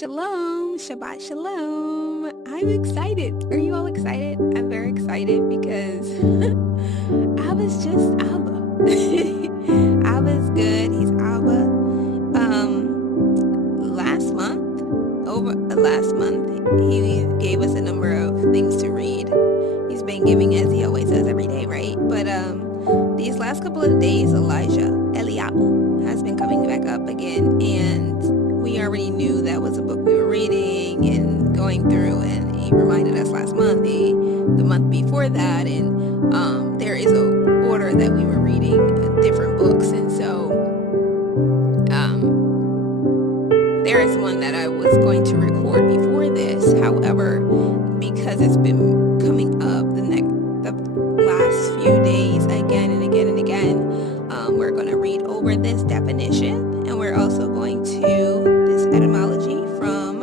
Shalom, Shabbat Shalom. I'm excited. Are you all excited? I'm very excited because Abba's just Abba. Abba's good. He's Abba. Last month, he gave us a number of things to read. He's been giving, as he always does every day, right? But these last couple of days, Eliyahu has been coming back up again, and we already knew that was a book we were reading and going through, and he reminded us last month, the month before that, and there is a order that we were reading different books, and so there is one that I was going to record before this. However, because it's been coming up the last few days again and again and again, we're going to read over this definition, and we're also going to this etymology from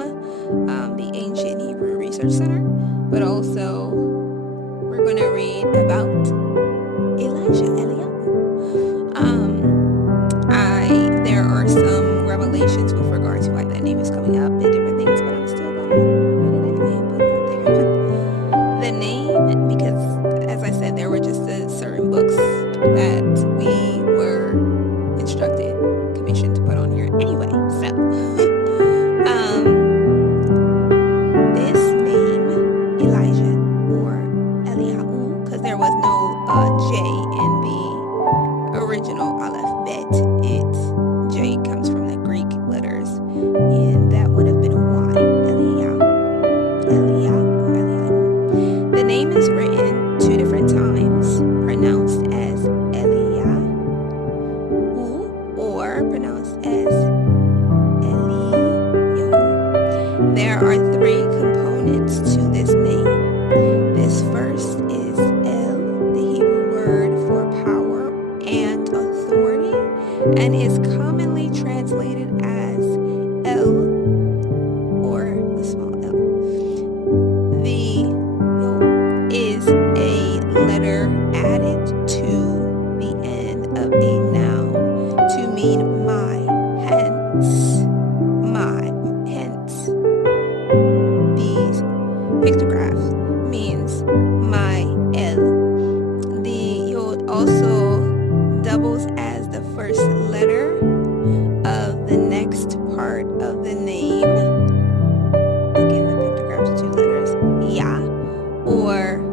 the Ancient Hebrew Research Center, but also we're going to read about Eliyahu. There are some revelations with regard to why that name is coming up and different things, but I'm still going to read it anyway and put it out there. The name, because as I said, there were just certain books that we were instructed, commissioned to put on here anyway. So, this name, Elijah or Eliyahu, because there was no J in the original alphabet. J comes from the Greek letters, and that would have been a Y. Eliyahu or Eliyahu. The name is written two different times, pronounced as Eliyahu or pronounced as Eliyahu. There are three components to this name. This first is El, the Hebrew word for power and authority, and is commonly translated as El, or the small L. The is a letter added to the end of a noun to mean my, hence, my, hence. These pictographs means my El. The yod also doubles as the first letter of the next part of the name. Again, the pictographs are two letters, Yah, or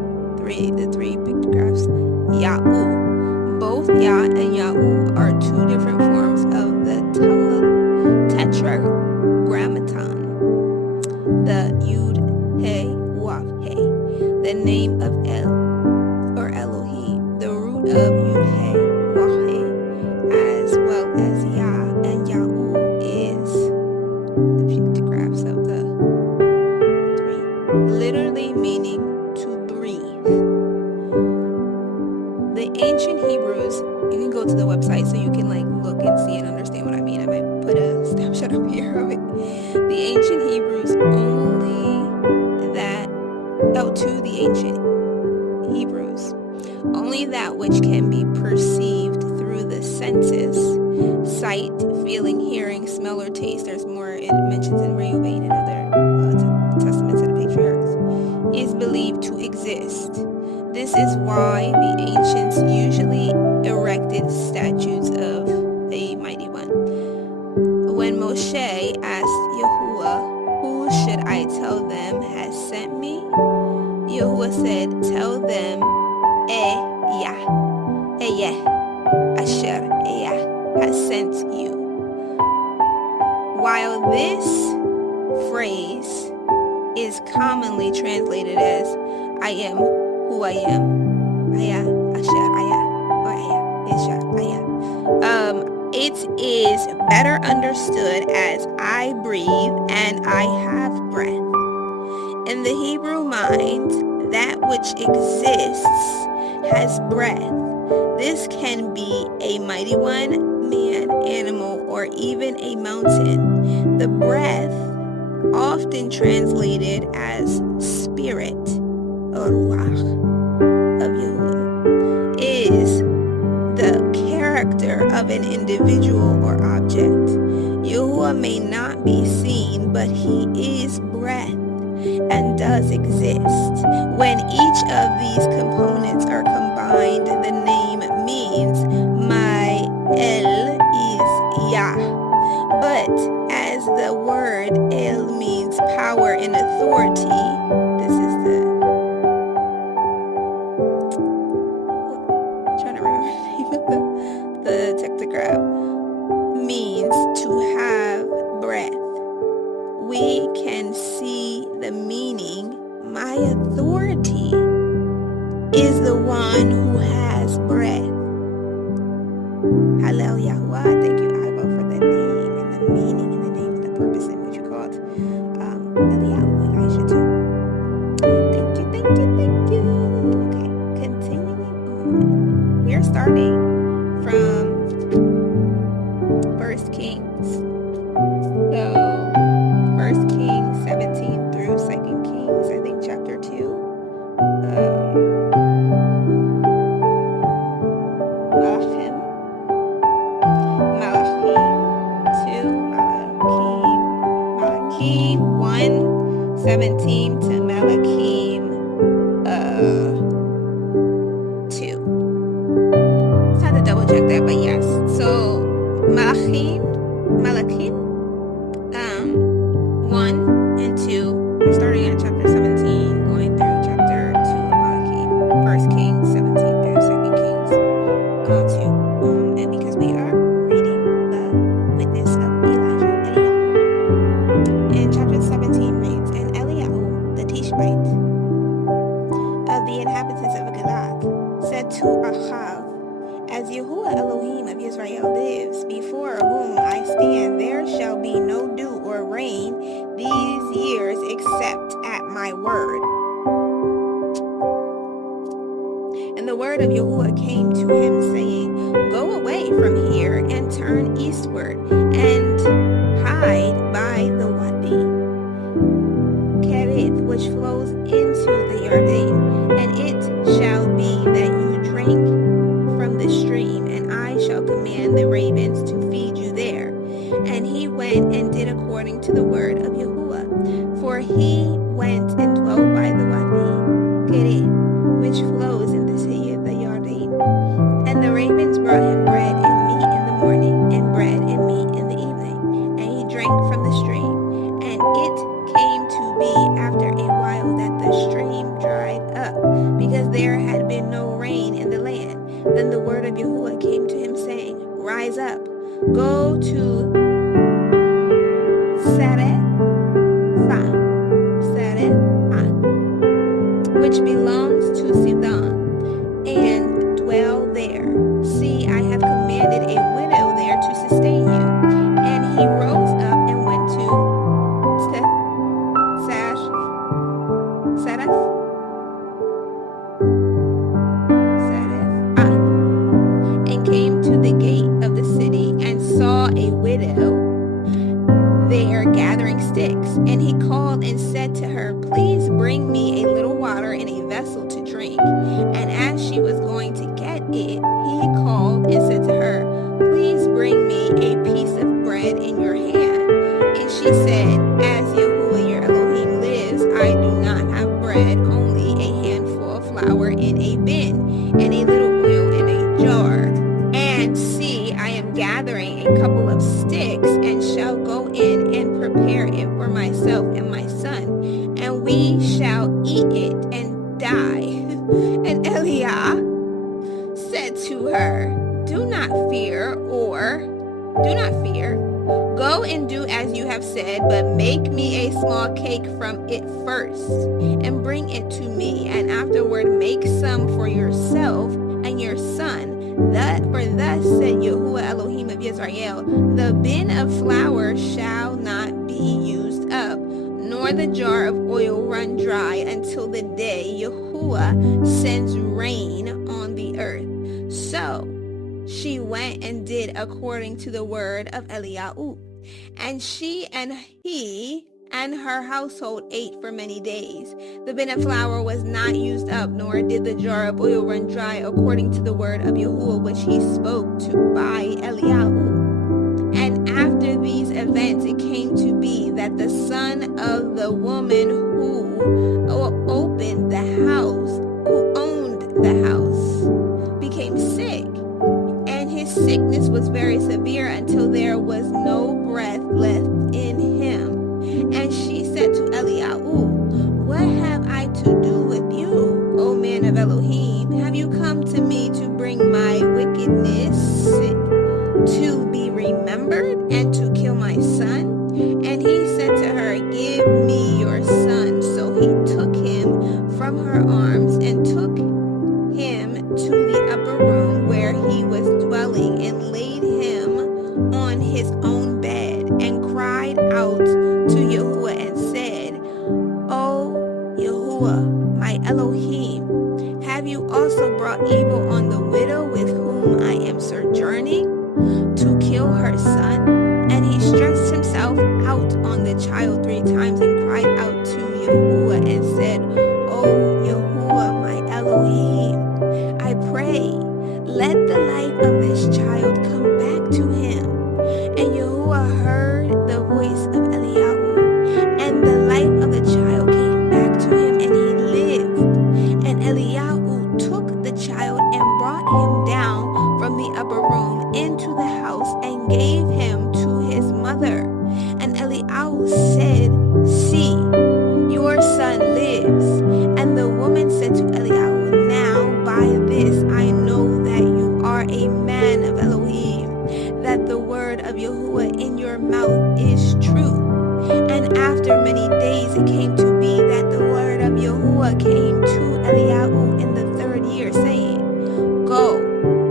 the three pictographs, Yahu. Both Yah and Yahu are two different forms of the tetragrammaton, the Yud, He, Wav, He. The name of El, or Elohim, the root of Yud, He, Wav, He, as well as Yah and Yahu is the pictographs of the three, literally meaning to breathe. The ancient Hebrews, you can go to the website so you can look and see and understand what I mean. I might put a snapshot up here of it. The ancient Hebrews to the ancient Hebrews, only that which can be perceived through the senses, sight, feeling, hearing, smell, or taste. There's more it mentions in Reuben and other testaments of the patriarchs, is believed to exist. This is why the ancients usually erected statues of a mighty one. When Moshe asked Yahuwah, "Who should I tell them has sent me?" Yahuwah said, "Tell them, Yah, Asher, Yah, has sent you." While this phrase is commonly translated as "I am who I am," Ayah, Asher, Ayah, or Ayah, Asher, Ayah, it is better understood as "I breathe and I have breath." In the Hebrew mind, that which exists has breath. This can be a mighty one, man, animal, or even a mountain. The breath, often translated as spirit, or ruach, of Yahuwah, is the character of an individual or object. Yahuwah may not be seen, but he is breath and does exist. When each of these components are combined, the name means my El is Yah. But as the word El means power and authority, this is trying to remember the name of the tetrograph, means to have breath. We can see the meaning. My authority is the one who has breath. HalleluYah. Thank you, Abba, for the name and the meaning and the name and the purpose in which you called Eliyahu and Aisha too. Thank you, thank you, thank you. Okay, continuing on. We are starting from 1 Kings. So 1 Kings 17 through 2 Kings, I think chapter 2. Malachi 1:17 to Malachi 2. Just had to double check that, but yes. So Malachi 1 and 2. We're starting at chapter 17, going through chapter 2 of Malachi. 1 Kings 17 through 2 Kings 2. And because we are reading the witness of Eliyahu. And chapter 17 reads, And Eliyahu, the Tishbite of the inhabitants of Gilad, said to Achav, As Yahuwah Elohim of Israel lives, before whom I stand, there shall be no dew or rain these years except at my word. And the word of Yahuwah came to him, saying, Go away from here and turn eastward and hide by the Wadi Kerith, which flows into the Jordan, and it shall be that you drink from the stream, and I shall command the ravens to feed you there. And he went and did according to the word of Yahuwah, for he went and dwelt by the Wadi Kerith, which flows in the sea of the Jordan. And the ravens brought him bread and meat in the morning, and bread and meat in the evening. And he drank from the stream. And it came to be after a while that the stream dried up, because there had been no rain in the land. Then the word of Yahuwah came to him, saying, Rise up, go to which belongs to Sidon, and dwell there. See, I have commanded a widow there to sustain you. And he rose up and went to and came to the gate of the city, and saw a widow there gathering sticks. And he called and said to her, Please bring me a little water in a vessel to drink. And as she was going to get it, he called and said to her, Please bring me a piece of bread in your hand. And she said, As Yahuwah your Elohim lives, I do not have bread, only a handful of flour in a bin, and a little oil in a jar. And see, I am gathering a couple of sticks, and shall go in and prepare it for myself and my son, and we shall eat it and die. And Eliyahu said to her, Do not fear. Go and do as you have said, but make me a small cake from it first, and bring it to me, and afterward make some for yourself and your son. For thus said Yahuwah Elohim of Israel, the bin of flour shall not be used up, nor the jar of oil run dry, until the day Yahuwah sends rain on the earth. So she went and did according to the word of Eliyahu. And she and he and her household ate for many days. The bin of flour was not used up, nor did the jar of oil run dry, according to the word of Yahuwah which he spoke to by Eliyahu. And after these the woman who opened the house, who owned the house, became sick. And his sickness was very severe until there was no breath left in him. And she said to Eliyahu, "What have I to do with you, O man of Elohim? Have you come to me to bring my wickedness to be remembered and to kill my son?" And he said to her, "Give me your son." So he took him from her arms and took him to the upper room where he was dwelling and laid him on his own bed and cried out to Yahuwah and said, "O Yahuwah, my Elohim, have you also brought evil on the widow with whom I am sojourning to kill her son?" And he stretched himself out on the child 3 times and cried out to Yahuwah and said, "O Yahuwah, my Elohim, I pray, let the life of this child come back to him." And Yahuwah heard the voice of Eliyahu, and the life of the child came back to him, and he lived. And Eliyahu took the child and brought him down from the upper room into the house and gave him to his mother. And Eliyahu said, "See, your son lives." And the woman said to Eliyahu, "Now by this I know that you are a man of Elohim, that the word of Yahuwah in your mouth is true." And after many days it came to be that the word of Yahuwah came to Eliyahu in the 3rd year, saying, "Go,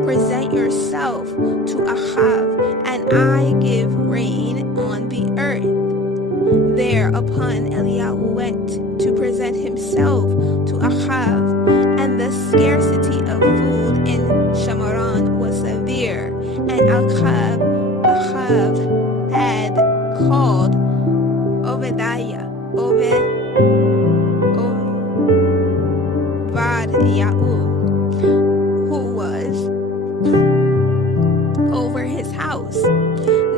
present yourself to Achav, and I give rain on the earth." Thereupon Eliyahu went to present himself to Achav, and the scarcity of food in Shamaron was severe. And Achav had called Obadiah, who was over his house.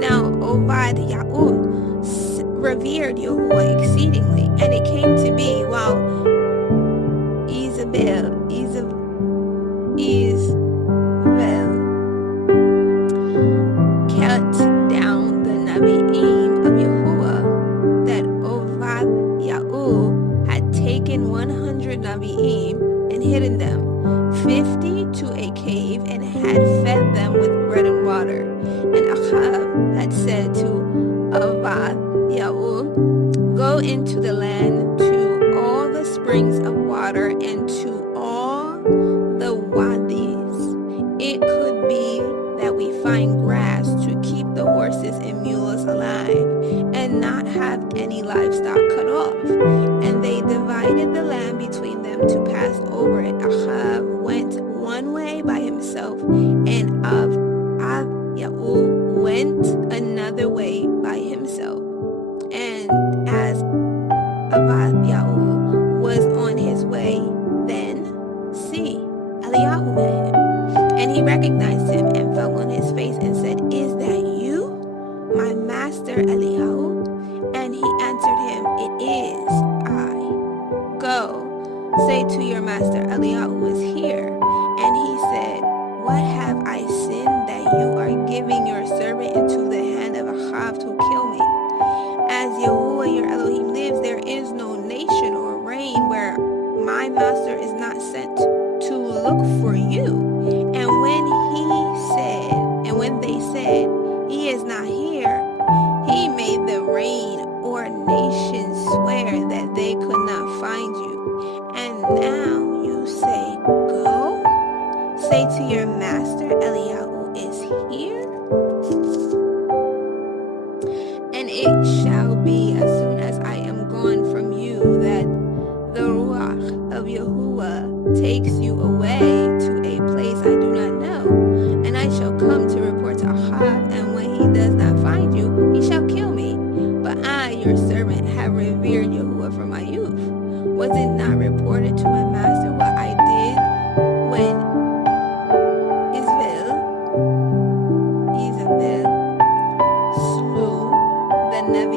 Now Obadiah revered Yahuwah exceedingly, and it came to be while Isabel cut down the Navi'im of Yahuwah, that Obadiah had taken 100 Navi'im and hidden them, 50 to a cave, and had fed them with bread and water. And Achav had said to Obadiah, "Go into the land to all the springs of water and to all the wadis. It could be that we find grass to keep the horses and mules alive and not have any livestock cut off." And they divided the land between them to pass over it. Achav went one way by himself, and Obadiah went another way by himself. And as Obadiah was on his way, then see, Eliyahu met him, and he recognized him and fell on his face and said, "Is that you, my master Eliyahu?" And he answered him, "It is I. Go, say to your master Eliyahu is here." And he said, "What have I sinned that you are giving your servant into the hand of Achav to kill me? As Yahuwah your Elohim lives, there is no nation or reign where my master is not sent to look for you." And when they said, "He is not here," he made the reign or nation swear that they could not find you. And now you say, "Go, say to your master Eliyahu is here." And it shall be as soon as I am gone from you that the Ruach of Yahuwah takes you away to a place I do not know. And I shall come to report to Achav, and when he does not find you, he shall kill me. But I, your servant, have revered Yahuwah from my youth. Was it not reported to my master what I did when Isabel slew the Nevi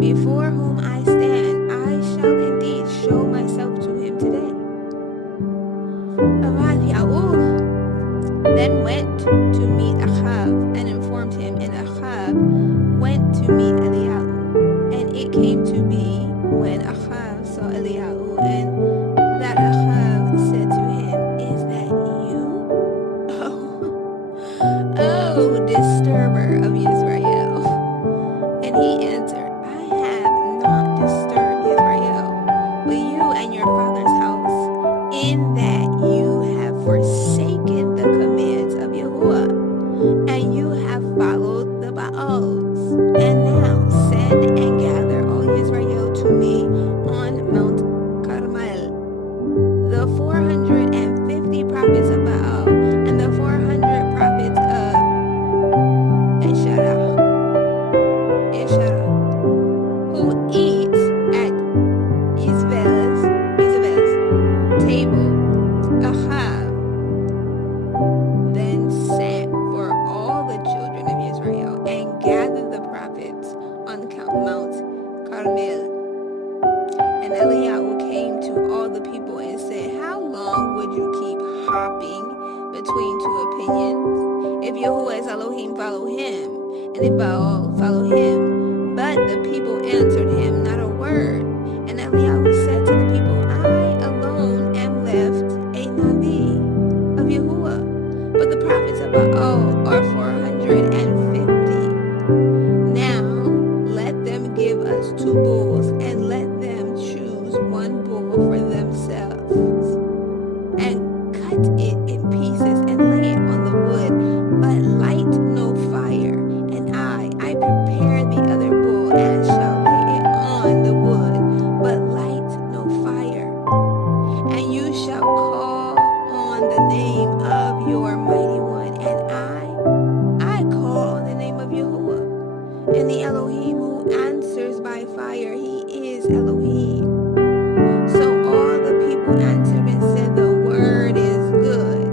before whom I stand, I shall indeed show myself to him today. Eliyahu then went to meet Ahab and informed him, and Ahab went to meet Eliyahu. And it came to be when Ahab saw Eliyahu, and that Ahab said to him, "Is that you? Oh, disturber of Israel." And he answered, "I have not disturbed Israel, but you and your father's house, in that you have forsaken the commands of Yahuwah, and you have followed the Baals. And now send and gather all Israel to me on Mount Carmel, the 450 prophets of Baal, and the 400 prophets of Asherah, who eat at Jezebel's table." Ahab then sent for all the children of Israel and gathered the prophets on Mount Carmel. And Eliyahu came to all the people and said, "How long would you keep hopping between two opinions? If Yahuwah is Elohim, follow him, and if Baal, follow him." But the people answered him not a word. And Eliyahu said to the people, "I alone am left a Navi of Yahuwah, but the prophets of Baal are 450. Now let them give us 2 bulls, and let them choose 1 bull for themselves, and cut it in pieces and lay it on the wood, but light no fire. And I prepare the other bull, and shall lay it on the wood, but light no fire. And you shall call on the name of your mighty one, and I call on the name of Yahuwah. And the Elohim who answers by fire, he is Elohim." So all the people answered and said, "The word is good."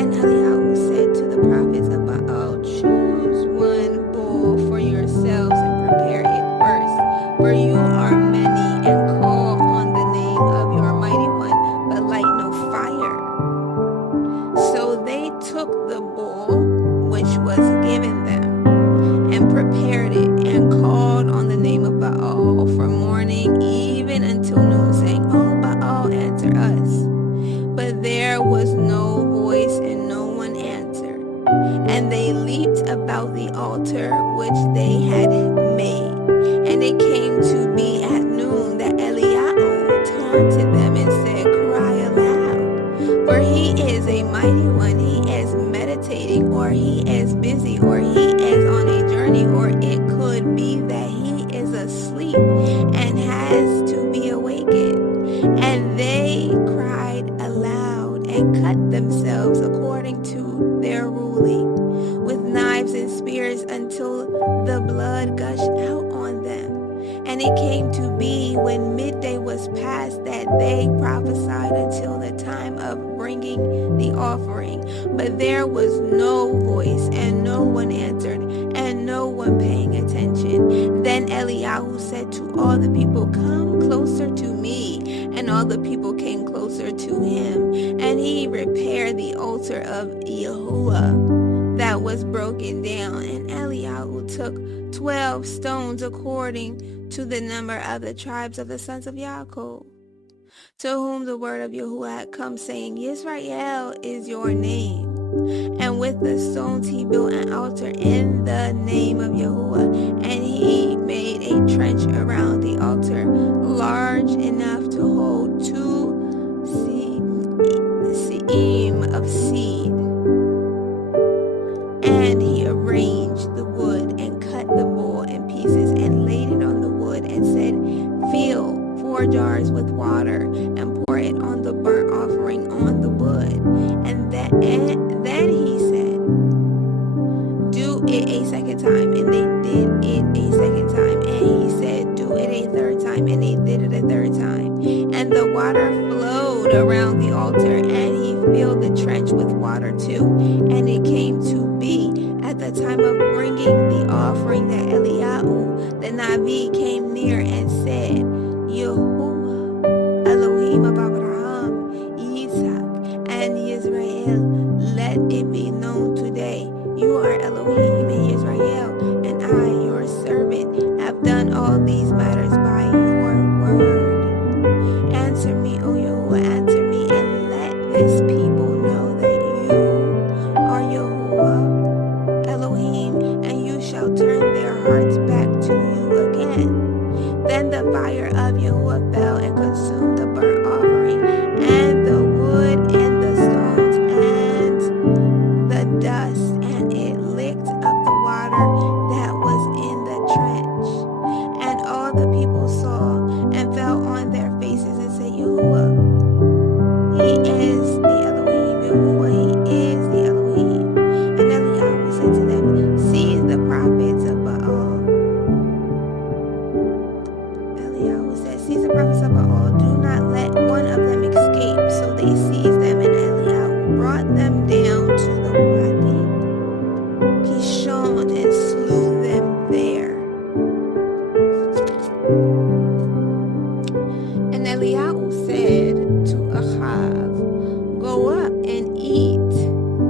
And Eliyahu said to the prophets of Baal, "Choose 1 bull for yourselves and prepare it first, for you are many, and call on the name of your mighty one, but light no fire." So they took the bull which was given them, and prepared it, and called on the name of Baal from morning even until noon, saying, "Oh, Baal, answer us." But there was no voice, and no one answered. And they leaped about the altar which they had made. And it came to be at noon that Eliyahu taunted them and said, "Cry aloud, for he is a mighty one. He is meditating, or he is busy, or he is on a journey, or it could be that he is asleep and has to be awakened." And they cried aloud and cut themselves according to their ruling, with knives and spears, until the blood gushed out on them. And it came to be when midday was past that they prophesied until the time of bringing the offering. But there was no voice, and no one answered, and no one paying attention. Then Eliyahu said to all the people, "Come closer to me." And all the people came closer to him. And he repaired the altar of Yahuwah that was broken down. And Eliyahu took 12 stones according to the number of the tribes of the sons of Yaakov, to whom the word of Yahuwah had come, saying, "Israel is your name." And with the stones he built an altar in the name of Yahuwah, and he made a trench around the altar, large enough to hold 2 seim of seed. And he arranged the wood, and cut the bull in pieces, and laid it on the wood, and said, "Fill 4 jars with water, and pour it on the burnt offering on the wood." And then he said, "Do it a second time." And they did it a second time. And he said, "Do it a third time." And they did it a third time. And the water flowed around the altar, and he filled the trench with water too. And it came to be at the time of bringing the offering, that Eliyahu the Navi came near and said, Yahuwah, Elohim of Abraham, Isaac, and Israel, let it be known today, you are Elohim in Israel, and I, your servant, have done all these matters by your word. Answer me, O Yahuwah, answer me, and let this people know that you are Yahuwah, Elohim, and you shall turn their hearts back to you again. Then the fire of Yahuwah fell and consumed the burnt offering, and the wood, and the stones, and the dust, and it licked up the water that was in the trench. And all the people saw and fell on their faces and said, Yahuwah, He is the Elohim, Yahuwah, He is the Elohim. And Eliyahu said to them, seize the prophets of Baal. Eliyahu said, seize the prophets of Baal, do not let one of them escape. So they seized them, and Eliyahu brought them down to the Wadi Kishon and slew them there. And Eliyahu said to Achav, go up and eat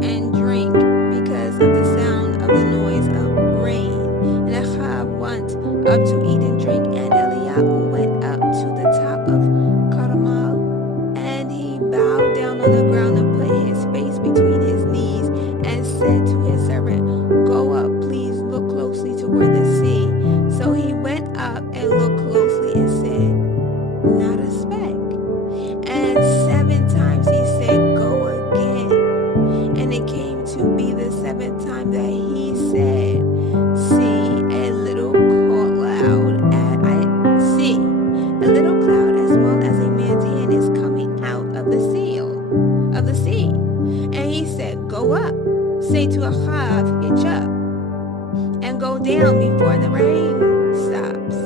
and drink, because of the sound of the noise of rain. And Achav went up to eat and drink, and Eliyahu went up to the top of Carmel, and he bowed down on the ground and put his face between his knees, and said to his servant, go up, please look closely toward the sea. So he went up and looked closely and said, not a speck. And 7 times he said, go again. And it came to be the 7th time that he said, see, a little cloud as small as a man's hand is coming out of the sea. And he said, go up, say to Achav, hitch up, and go down before the rain stops.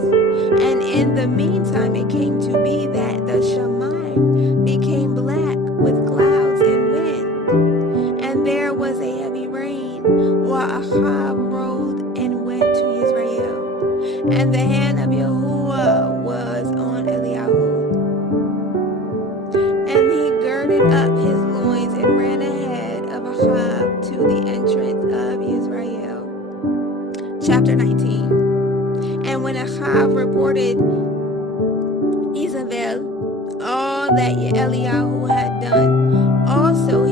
And in the meantime it came to be that the Shemaim became black with clouds and wind, and there was a heavy rain, while Achav rode and went to Israel. And the hand of Yahuwah was on Eliyahu, and he girded up his loins and ran ahead of Achav to the entrance of Israel. Chapter 19. And when Achav reported Isabel all that Eliyahu had done, also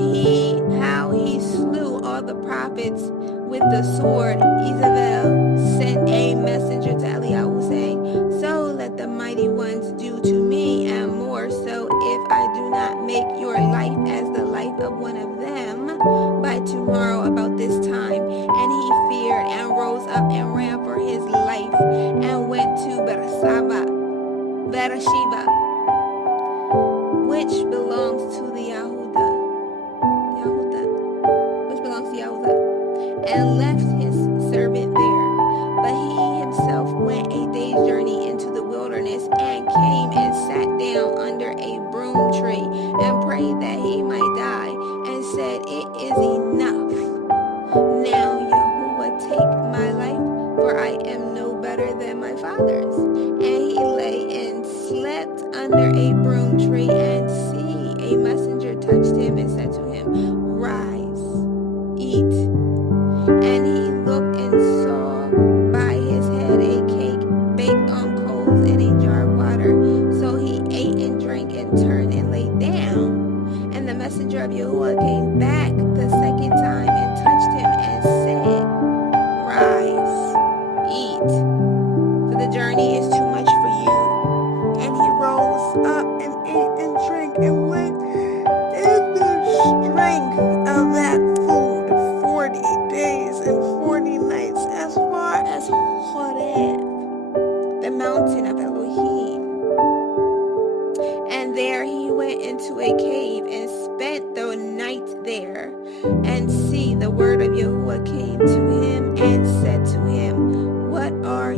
how he slew all the prophets with the sword, Isabel sent a messenger to Eliyahu, saying, so let the mighty ones do to me, and more so, if I do not make your life as the life of one of them by tomorrow about this time. And he feared and rose up and ran for his life, and went to Beersheba, which belongs to the Yahudah, and left his servant there. But he himself went a day's journey into the wilderness, and came and sat down under a broom tree, and prayed that he might die, and said, it is enough. Now, Yahuwah, take my life, for I am no better than my fathers. And he lay and slept under a broom tree, and see, a messenger touched him and said to him, rise, eat. And he looked and saw by his head a cake baked on coals and a jar of water. So he ate and drank and turned and lay down. And the messenger of Yahuwah came back the 2nd time and touched him and said, rise, eat, for the journey is too much for you. And he rose up and ate and drank, and went in the strength of that food 40 days and 40 nights, as far as Horeb, the mountain of Elohim. And there he went into a cave and spent the night there. And see, the word of Yahuwah came to him and said to him, what are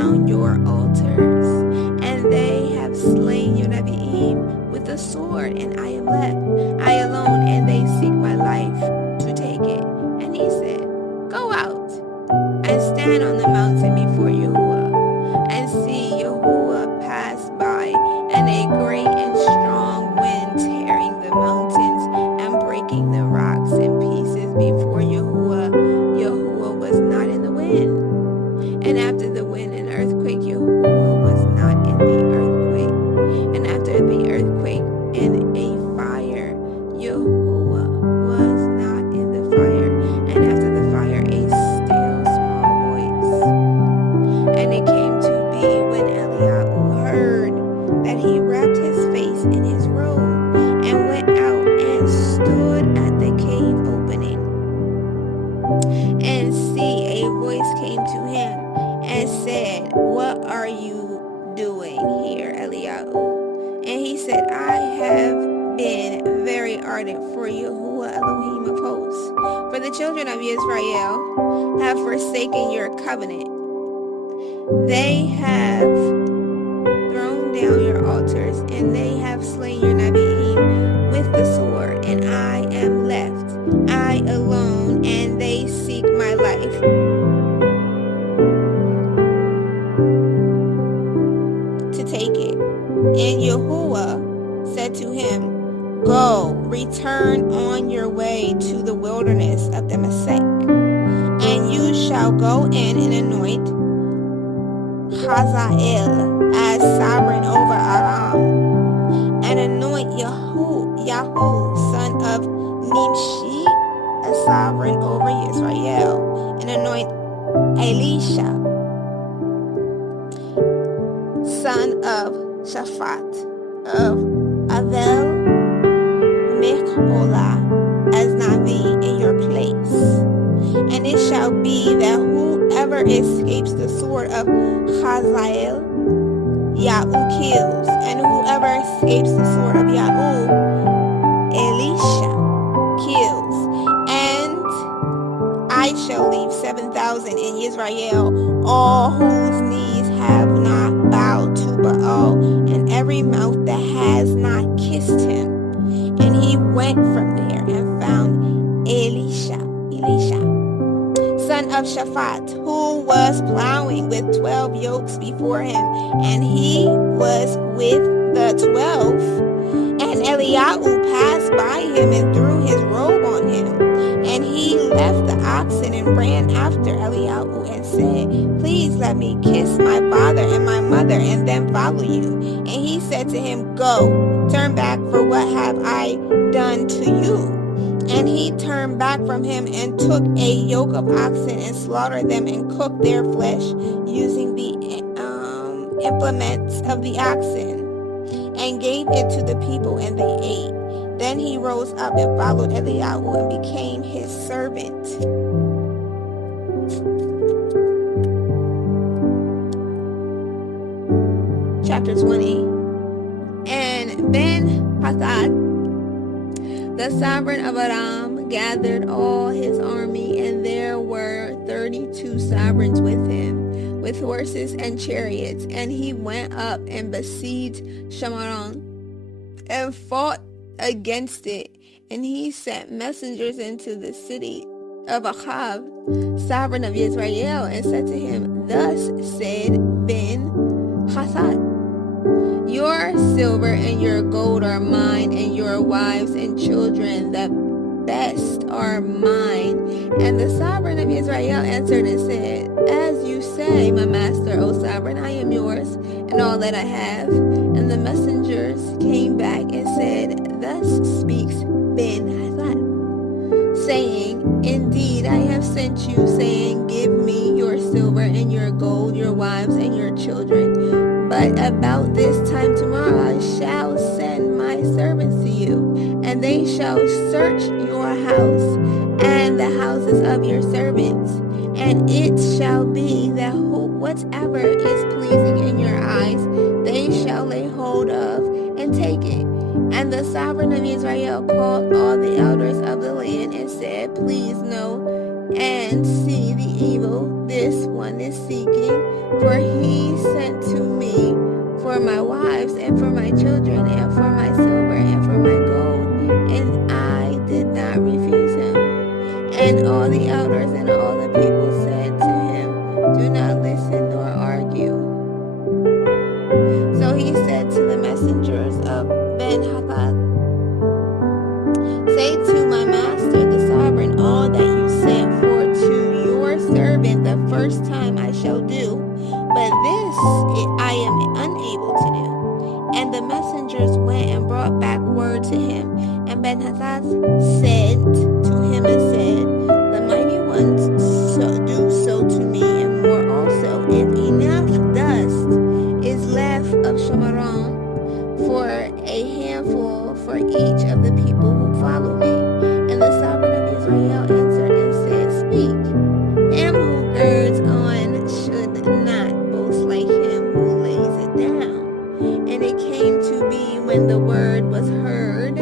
down your altars, and they have slain your Nevi'im with the sword, and I am left, I alone, and they seek my life to take it. And he said, go out and stand on the mountain before Yahuwah, and see Yahuwah pass by, and a great and strong wind tearing the mountains and breaking the rocks in pieces before Yahuwah. Yahuwah was not in the wind. And after the wind, an earthquake. Yahuwah was not in the earthquake. And after the earthquake, and a fire. Yahuwah was not in the fire. And after the fire, a still small voice. And it came to be when Eliyahu heard that he wrapped his face in his robe and went out and stood at the cave opening. And see, a voice came to him and said, what are you doing here, Eliyahu? And he said, I have been very ardent for Yahuwah Elohim of hosts, for the children of Israel have forsaken your covenant. They have thrown down your altars, and they have slain your Nevi'im with the sword, and I am left, I alone, and they seek my life to take it. And Yahuwah said to him, go, return on your way to the wilderness of Damascus, and you shall go in and anoint Hazael as sovereign over Aram, and anoint Yahu, son of Nimshi, as sovereign over Israel, and anoint Elisha, son of Shaphat, of Avel Mecholah, as Navi in your place. And it shall be that whoever escapes the sword of Hazael, Yahu kills, and whoever escapes the sword of Yahu, Elisha kills. And I shall leave 7,000 in Israel, all whose knees have not bowed to Baal, and every mouth that has not kissed him. And he went from there and found Elisha, son of Shaphat, who was plowing with 12 yokes before him, and he was with the 12. And Eliyahu passed by him and threw his robe on him. And he left the oxen and ran after Eliyahu and said, please let me kiss my father and my mother and then follow you. And he said to him, go, turn back, for what have I done to you? And he turned back from him and took a yoke of oxen and slaughtered them and cooked their flesh using the implements of the oxen, and gave it to the people, and they ate. Then he rose up and followed Eliyahu and became his servant. Chapter 20. And Ben-Hadad, the sovereign of Aram, gathered all his army, and there were 32 sovereigns with him, with horses and chariots. And he went up and besieged Shamaron and fought against it. And he sent messengers into the city of Ahab, sovereign of Israel, and said to him, thus said Ben-Hadad, your silver and your gold are mine, and your wives and children, the best, are mine. And the sovereign of Israel answered and said, as you say, my master, O sovereign, I am yours, and all that I have. And the messengers came back and said, thus speaks Ben-Hadad, saying, indeed, I have sent you, saying, give me your silver and your gold, your wives and your children. But about this time tomorrow I shall send my servants to you, and they shall search your house and the houses of your servants. And it shall be that whatever is pleasing in your eyes, they shall lay hold of and take it. And the sovereign of Israel called all the elders of the land and said, please know and see the evil this one is seeking, for he sent to me for my wives and for my children and for my silver and for my gold, and I did not refuse him. And all the elders and all the people said to him, do not listen nor argue. So he said to the messengers of Ben-Hadad, say to my master, the sovereign, all that you sent for to your servant the first time I shall do, but this I am unable to do. And the messengers went and brought back word to him. And Ben-Hadad said to him and said, the mighty ones do so to me, and more also, if enough dust is left of Shamaron for a handful for each of the people who follow me. And the sovereign of Israel answered and said, speak. Him who girds on should not boast like him who lays it down. And it came to be when the word was heard,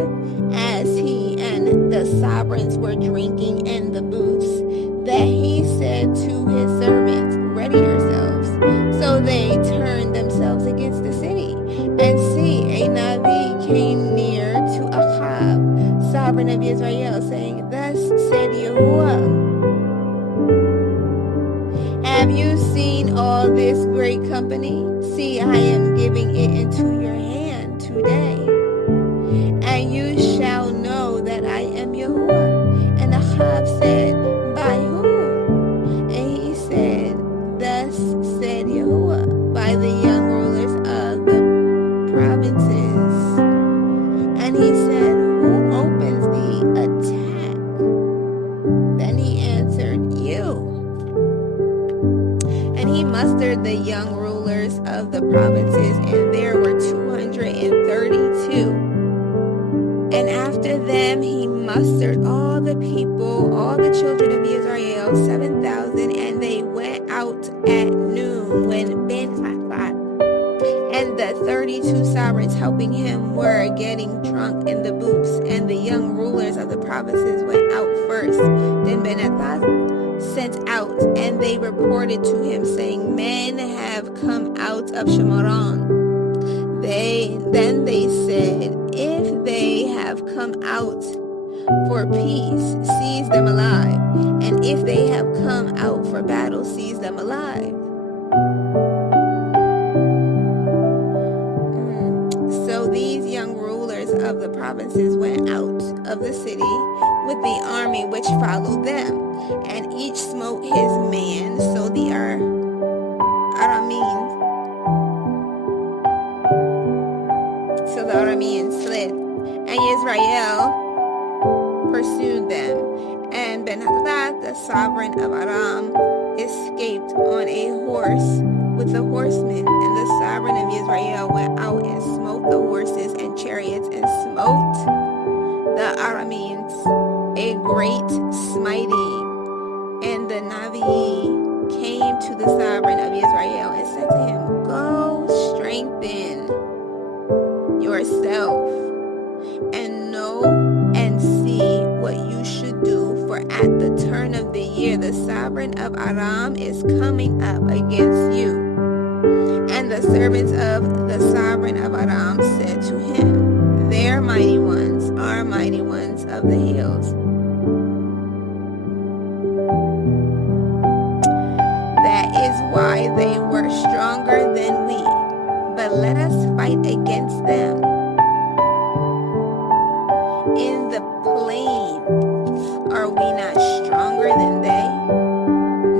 as he and the sovereigns were drinking in the booths, that he said to his servants, ready yourselves. So they turned themselves against the city. And see, a Navi came near to Ahab, sovereign of Israel, saying, thus said Yahuwah, have you seen all this great company? See, I am giving it into your hand today, and you shall know that I am Yahuwah. And Ahab said, by whom? And he said, thus said Yahuwah, by the young rulers of the provinces. And he said, who opens the attack? Then he answered, you. And he mustered the young rulers of the provinces, and there were 232. And after them he mustered all the people, all the children of Israel, 7,000, and they went out at noon when Ben-Hadad and the 32 sovereigns helping him were getting drunk in the booths, and the young rulers of the provinces went out first. Then Ben-Hadad sent out, and they reported to him, saying, men have come out of Shamaron. Then they said, if they have come out for peace, seize them alive, and if they have come out for battle, seize them alive. So these young rulers of the provinces went out of the city with the army which followed them, and each smote his man. So the Arameans fled, and Israel pursued them. And Ben-Hadad, the sovereign of Aram, escaped on a horse with the horsemen, and the sovereign of Israel went out and smote the horses and chariots, and smote the Arameans a great smiting. And the Navi came to the sovereign of Israel and said to him, go strengthen yourself and know and see what you should do, for at the turn of the year the sovereign of Aram is coming up against you. And the servants of the sovereign of Aram said to him, their mighty ones are mighty ones of the hills. That is why they were stronger than we. But let us fight against them in the plain. Are we not stronger than they?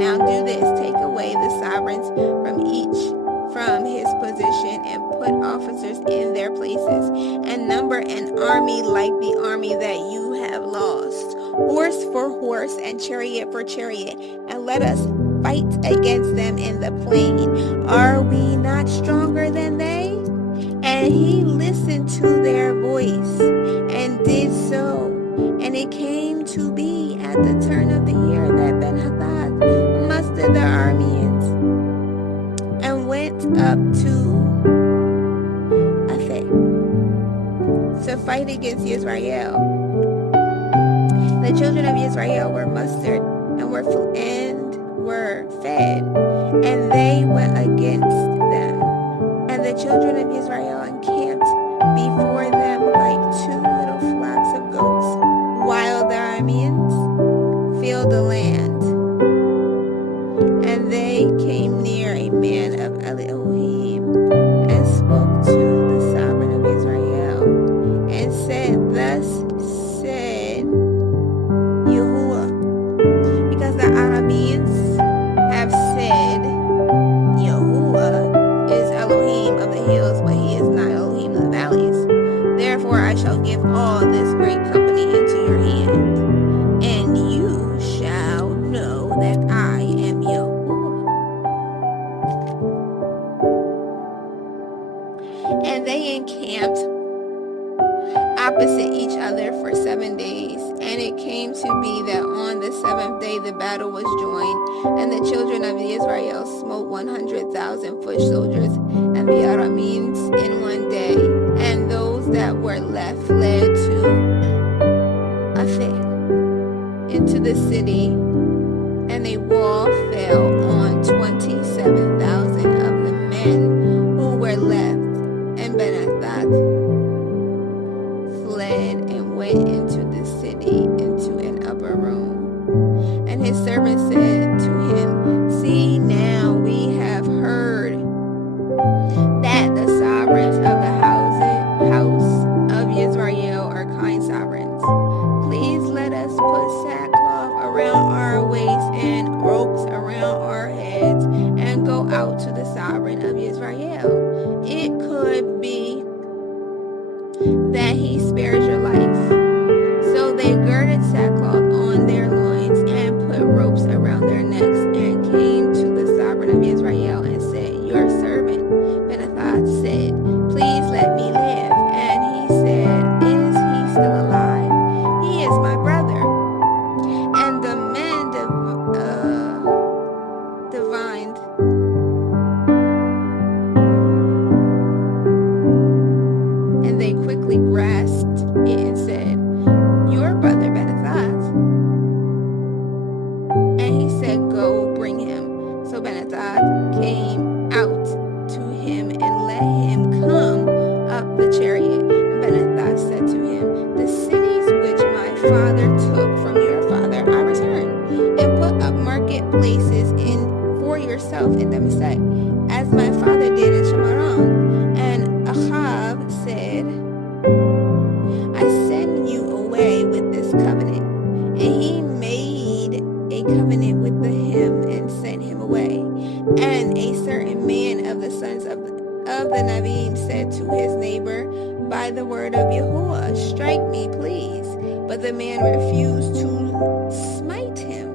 Now do this, take away the sovereigns from each from his position, and put officers in their places, and number an army like the army that you have lost, horse for horse and chariot for chariot, and let us fight against them in the plain. Are we not stronger than they? And he listened to their voice and did so. And it came to be at the turn of the year that Ben-Hadad mustered the Arameans and went up to Aphek to fight against Israel. The children of Israel were mustered and were fed, and they went against them. And the children of Israel encamped before them like two little flocks of goats, while the Arameans filled the land. And they came near a man of Eliyahu and spoke to the sovereign of Israel and said, Thus said Yahuwah, because the Arameans have said, Yahuwah is Elohim of the hills, but he is not Elohim of the valleys. Therefore I shall give all this great company into your hand, and you shall know that I am Yahuwah. And they encamped opposite each other for 7 days. And it came to be that on the 7th day the battle was joined, and the children of Israel smote 100,000 foot soldiers and the Arameans in one day. And those that were left fled to Aphek into the city, and a wall fell on 27,000 of the men who were left. And Ben-Hadad fled and went into the city into an upper room. And his servant said to him, See, now we have heard that the sovereigns of the house of Israel are kind sovereigns. Please let us put sackcloth around our waists and ropes around our heads and go out to the sovereign of Israel. It could be that he spares your life. So they girded sackcloth on their loins and put ropes around their necks and came to the sovereign of Israel and said, Your servant Ben-Hadad said, Please let me live. And he said, Is he still alive? He is my brother. And the men divined and they quickly grasped it and said, Your brother Ben-Hadad. And he said, Go bring him. So Ben-Hadad came out to him and let him come up the chariot. And Ben-Hadad said to him, The cities which my father took from your father I return, and put up marketplaces for yourself in Damascus, as my father did in Shamaron. And Ahab said, I send you away with this covenant. And he made a covenant with him and sent him away. And a certain man of the sons of the Navim said to his neighbor, By the word of Yahuwah, strike me, please. But the man refused to smite him.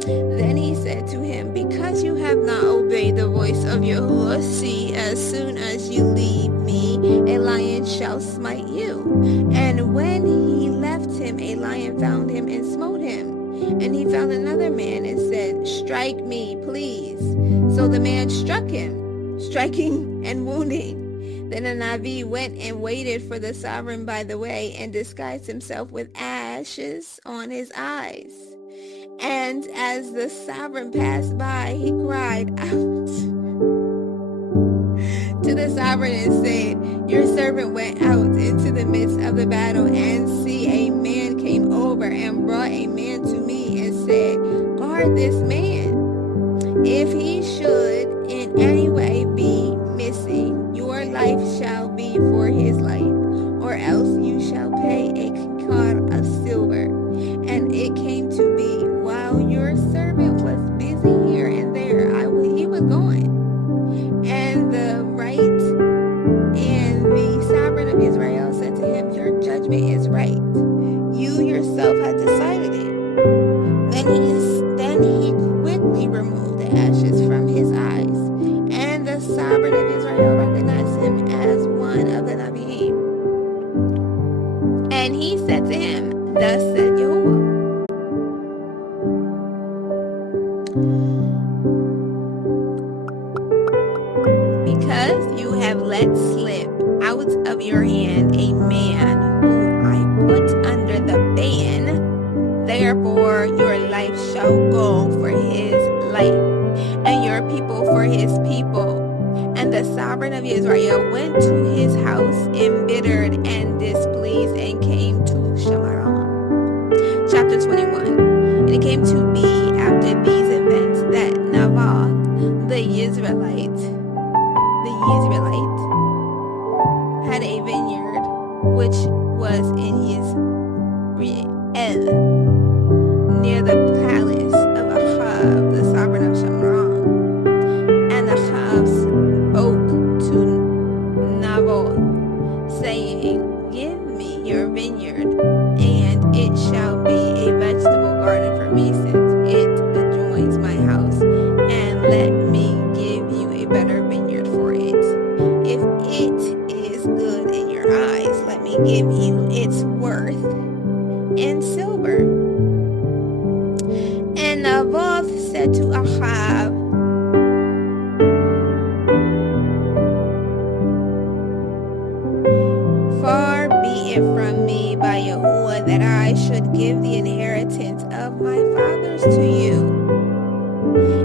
Then he said to him, Because you have not obeyed the voice of Yahuwah, see, as soon as you leave me, a lion shall smite you. And when he left him, a lion found him and smote him. And he found another man and said, Strike me, please. So the man struck him, striking and wounding. Then a Navi went and waited for the sovereign by the way and disguised himself with ashes on his eyes. And as the sovereign passed by, he cried out to the sovereign and said, Your servant went out into the midst of the battle, and see, a man came over and brought a man to me and said, Guard this man. If he should in any way be missing, your life shall be for his life, or else you shall pay a kikkar of silver. And it came to be, while your servant was busy here and there, he was gone. And the right and the sovereign of Israel said to him, Your judgment is right. You yourself have decided it. Then he quickly removed the ashes from his eyes. And the sovereign of Israel recognized him as one of the Navim. And he said to him, Thus said Yahuwah, because you have let slip out of your hand a man who I put under the ban, therefore your life shall go for his life. And the sovereign of Israel went to his house, embittered and displeased, and came to Shamaron. Chapter 21. And it came to be after these events that Naboth, the Israelite, had a vineyard which was in Yisrael, near the palace of Ahab, the sovereign of Shamaron. And Ahab spoke to Naboth, saying, "Give me your vineyard, and it shall be a vegetable garden for me, since it adjoins my house, and let me give you a better vineyard for it. If it is good in your eyes, let me give you its worth in silver." And Naboth said to Ahab, "Far be it from me, by Yahuwah, that I should give the inheritance of my fathers to you."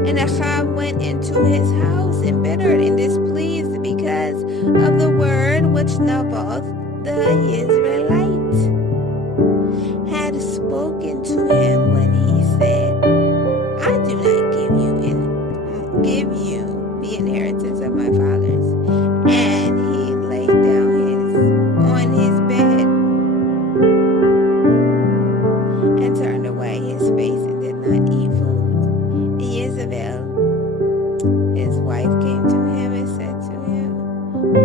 And Ahab went into his house, embittered and displeased, because of the word which Naboth the Israelite had spoken to him, when he said, "I do not give you the inheritance of my fathers." And he laid down on his bed and turned away his face and did not eat food. And Jezebel, his wife, came to him and said to him,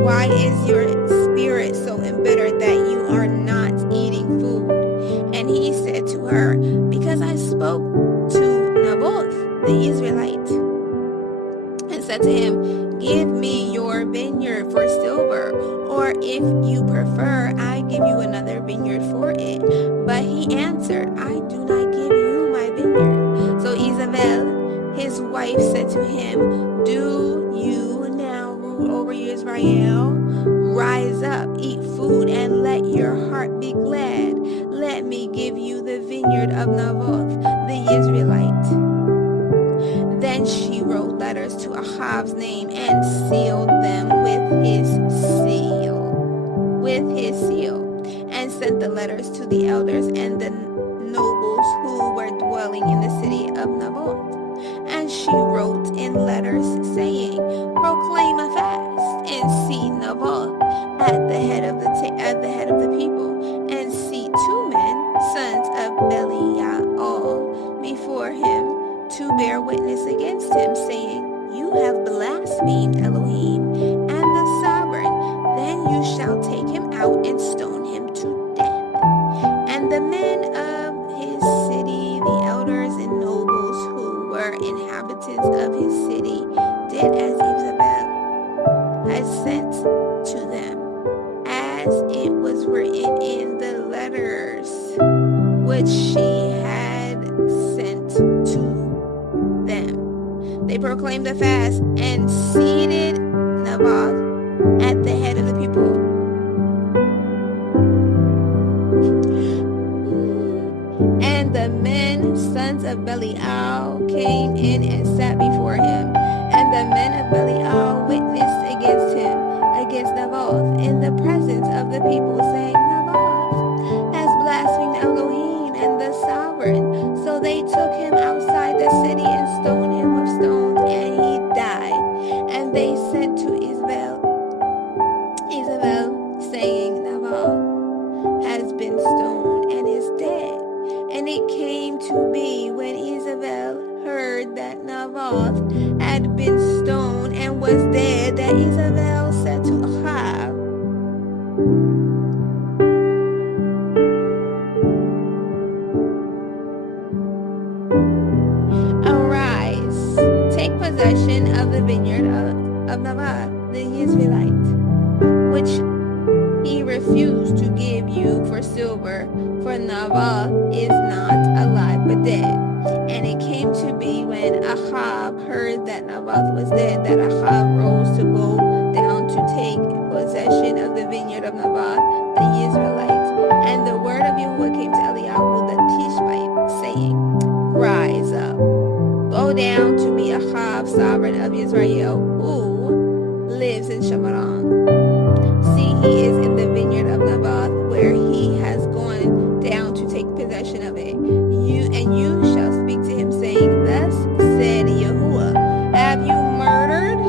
"Why is your spirit so embittered that you are not eating food?" And he said to her, "Because I spoke to Naboth the Israelite, and said to him, 'Give me your vineyard for silver, or if you prefer, I give you another vineyard for it.' But he answered, 'I do not give you my vineyard.' So Jezebel, his wife, said to him, 'Do you now rule over Israel? Rise up, eat food, and let your heart be glad. Let me give you the vineyard of Naboth the Israelite.' Then she wrote letters to Ahab's name and sealed them with his seal, and sent the letters to the elders and the nobles who were dwelling in the city of Naboth. And she wrote in letters, saying, 'Proclaim a fast, and seat Naboth at the head of the people, and seat 2 men, sons of Eliyahu, before him, to bear witness against him, saying, You have blasphemed Elohim and the sovereign. Then you shall take him out and stone him to death.' And the men of his city, the elders and nobles who were inhabitants of his city, did as Jezebel had sent to them, as it was written in the letters which she had sent to them. They proclaimed a fast and seated Naboth at the head of the people. And the men, sons of Belial, came in and sat before him. And the men of Belial witnessed against him, against Naboth, in the presence of the people, saying, Naboth has blasphemed Elohim and the sovereign. So they took him outside the city and stoned him with stones, and he died. And they sent to Jezebel, saying, Naboth has been stoned and is dead. And it came to be, when Jezebel heard that Naboth had been stoned and was dead, that Jezebel said to Ahab, Arise, take possession of the vineyard of Naboth the Israelite, which he refused to give you for silver, for Naboth is not alive but dead. And it came to be, when Ahab heard that Naboth was dead, that Ahab rose to go down to take possession of the vineyard of Naboth the Israelite. And the word of Yahuwah came to Eliyahu the Tishbite, saying, Rise up, go down to meet Ahab, sovereign of Israel, who lives lives in Shamaron. See, he is in the vineyard of Naboth, where he has gone down to take possession of it. You shall speak to him, saying, Thus said Yahuwah, have you murdered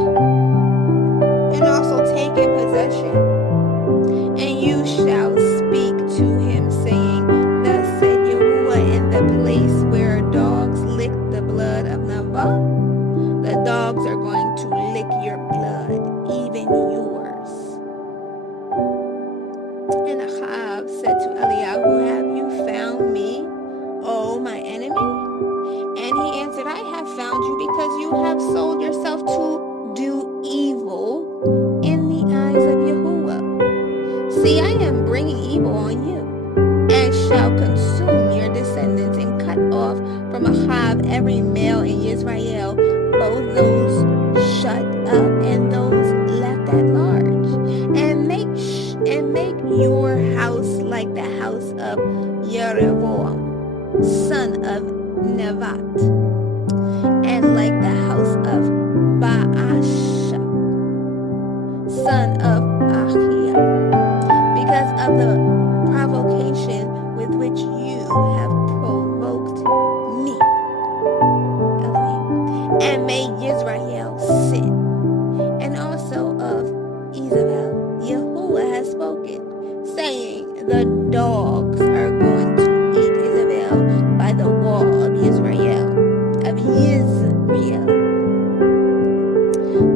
and also taken possession? And you shall speak to him, saying, Thus said Yahuwah, in the place where dogs lick the blood of Naboth, the dogs are going to lick your blood, even yours. And Ahab said to Eliyahu, have you found me, O my enemy? And he answered, I have found you because you have sold yourself to do evil in the eyes of Yahuwah. See, I am bringing evil on you, and shall consume your descendants, and cut off from Ahab every male in Israel, both those shut up and those left at large, and make your house like the house of Jeroboam, son of Nevat, and like the house of Baasha, son of Ahiah, because of the provocation with which you have provoked me, Elohim, and made Israel sin. And also of Isabel, Yahuwah has spoken, saying, the dogs are going to eat Isabel by the wall of Israel.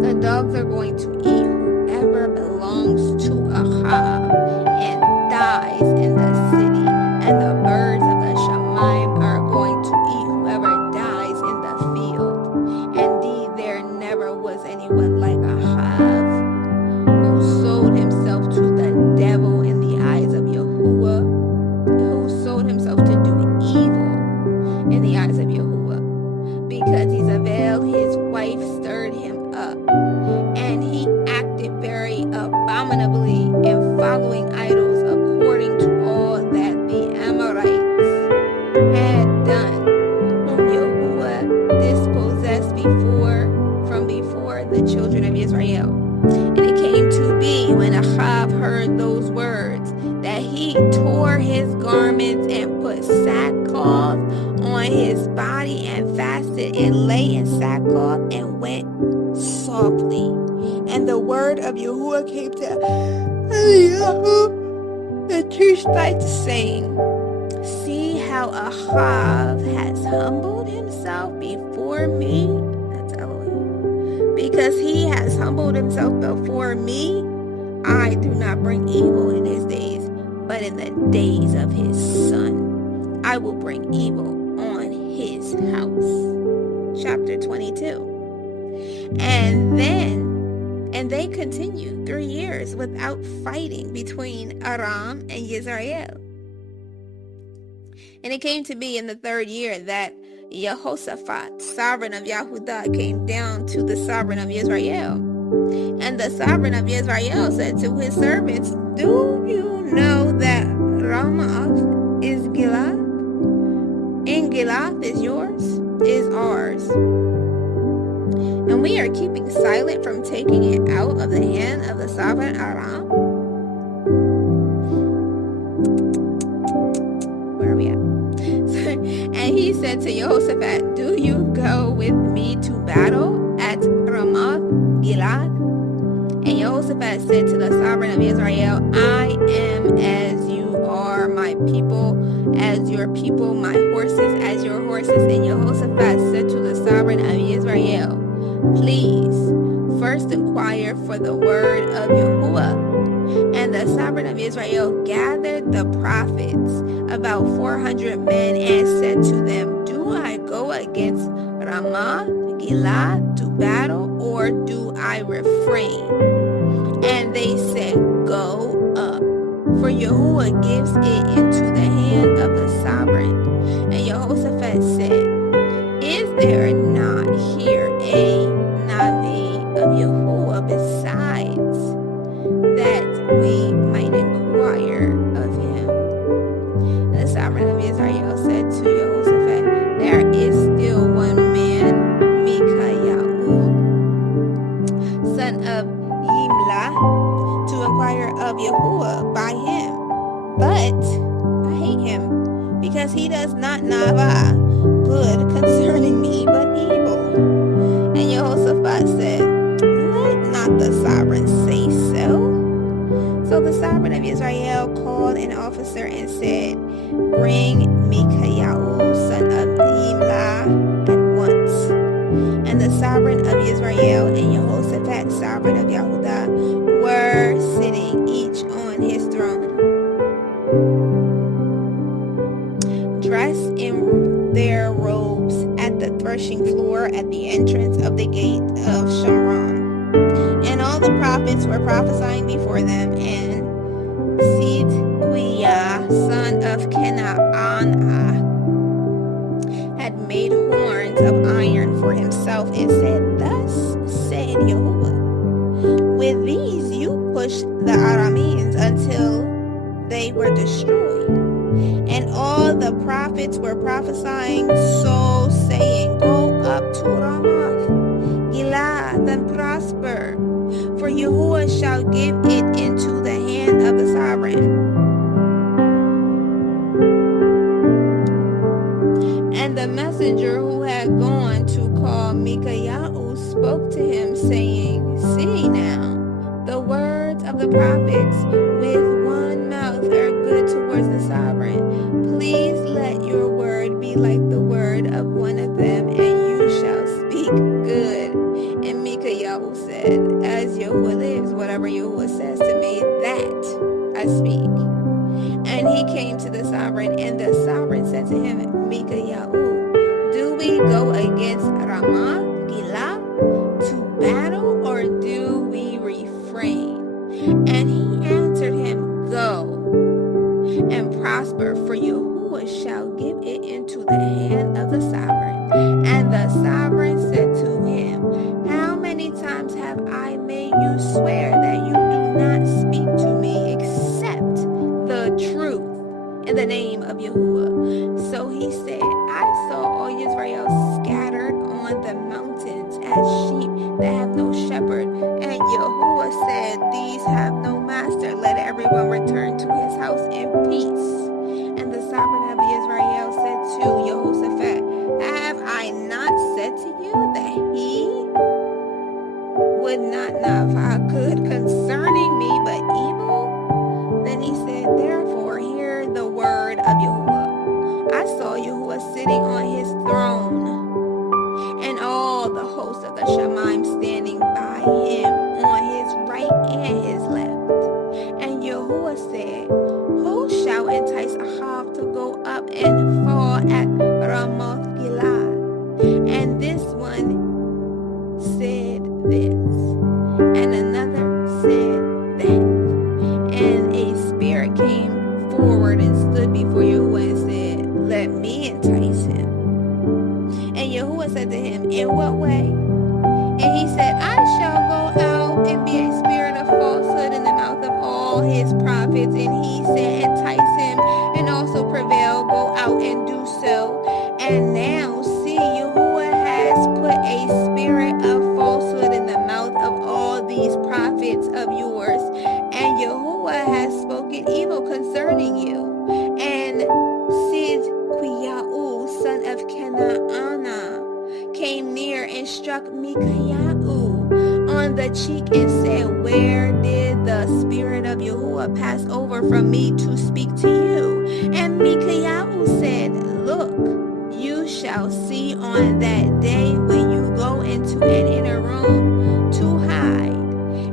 The dogs are going to eat whoever belongs to Ahab and dies in the city, and the birds of the Shemaim are going to eat whoever dies in the field. Indeed, there never was anyone like Ahab, who sold himself to the devil in the eyes of Yahuwah, who sold himself to do evil in the eyes of Yahuwah, because Isabel, his wife, stirred him up, and he acted very abominably in following idols, according to all that the Amorites had done, whom Yahuwah dispossessed from before the children of Israel. And it came to be, when Ahab heard those words, that he tore his garments and put sackcloth on his body, and fasted and lay in sackcloth and went softly. And the word of Yahuwah came to Eliyahu the Tishbite, saying, see how Ahab has humbled himself before me. That's Elohim. Because he has humbled himself before me, I do not bring evil in his days, but in the days of his son I will bring evil on his house. Chapter 22. And they continued 3 years without fighting between Aram and Yisrael. And it came to be in the 3rd year that Jehoshaphat, sovereign of Yahudah, came down to the sovereign of Israel. And the sovereign of Israel said to his servants, do you know that Ramoth is Gilead? And Gilead is ours. And we are keeping silent from taking it out of the hand of the sovereign Aram. Where are we at? And he said to Jehoshaphat, do you go with me to battle at Ramoth Gilead? And Jehoshaphat said to the sovereign of Israel, I am as you are, my people as your people, my horses as your horses. And Jehoshaphat said to the sovereign of Israel, please first inquire for the word of Yahuwah. And the sovereign of Israel gathered the prophets, about 400 men, and said to them, do I go against Ramoth Gilead to battle, or do I refrain? And they said, go up, for Yahuwah gives it into the hand of the sovereign. And Jehoshaphat said, is there not here a Navi of Yahuwah besides, that we might inquire of him? And the sovereign of Israel said to Jehoshaphat, there is still one man, Micaiah, son of Gilah to inquire of Yahuwah by him. But I hate him, because he does not nava good concerning me, but evil. And Jehoshaphat said, let not the sovereign say so. So the sovereign of Israel called an officer and said, bring Mikayahu, son of Imlah, at once. And the sovereign of Israel and Jehoshaphat, sovereign of Yahudah, were sitting each on his throne, dressed in their robes at the threshing floor at the entrance of the gate of Sharon. And all the prophets were prophesying before them, and Sidkiah, son of Kena'anah, had made horns of iron for himself and said, thus said Yahuwah, with these you pushed the Arameans until they were destroyed. And all the prophets were prophesying, so saying, go up to Ramoth Gilead and prosper, for Yahuwah shall give it into the hand of the sovereign. And the messenger who had gone to call Mikayahu spoke to him, saying, see now, the words of the prophets with one mouth are good towards the sovereign. Please let your word be like the word of one of them, and you shall speak good. And Mikayahu said, as Yahuwah lives, whatever Yahuwah says to me, that I speak. And he came to the sovereign, and the sovereign said to him, Mikayahu, do we go against Ramoth Gilead to battle, or do we refrain? And he answered him, go and prosper, for Yahuwah shall give it into the hand of the sovereign. And the sovereign said to him, how many times have I made you swear that you do not speak to me except the truth in the name of Yahuwah? So he said, I saw all Israel scattered on the mountains as sheep that have no shepherd. And Yahuwah said, these have no master. Let everyone return to his house in peace. And the sovereign of Israel said to Jehoshaphat, have I not said to you that he would not nava good concerning me, but evil? Then he said, therefore hear the word of Yahuwah. I saw Yahuwah sitting on his throne, and all the hosts of the Shemaim standing by him on his right and his left. And Yahuwah said, who shall entice Ahav to go up and fall at Ramoth Gilead? And this one said this, and another said that. And a spirit came forward and stood before Yahuwah and said, let me entice him. And Yahuwah said to him, in what way? And he said, I shall go out and be a spirit of falsehood in the mouth of all his prophets. And he said, entice him and also prevail, go out and do so. And now see, Yahuwah has put a spirit of falsehood in the mouth of all these prophets of yours. And Yahuwah has spoken evil concerning you. And Sidkiah, son of Kena'anah, came near and struck Mikayahu on the cheek and said, where did the spirit of Yahuwah pass over from me to speak to you? And Mikayahu said, look, you shall see on that day when you go into an inner room to hide.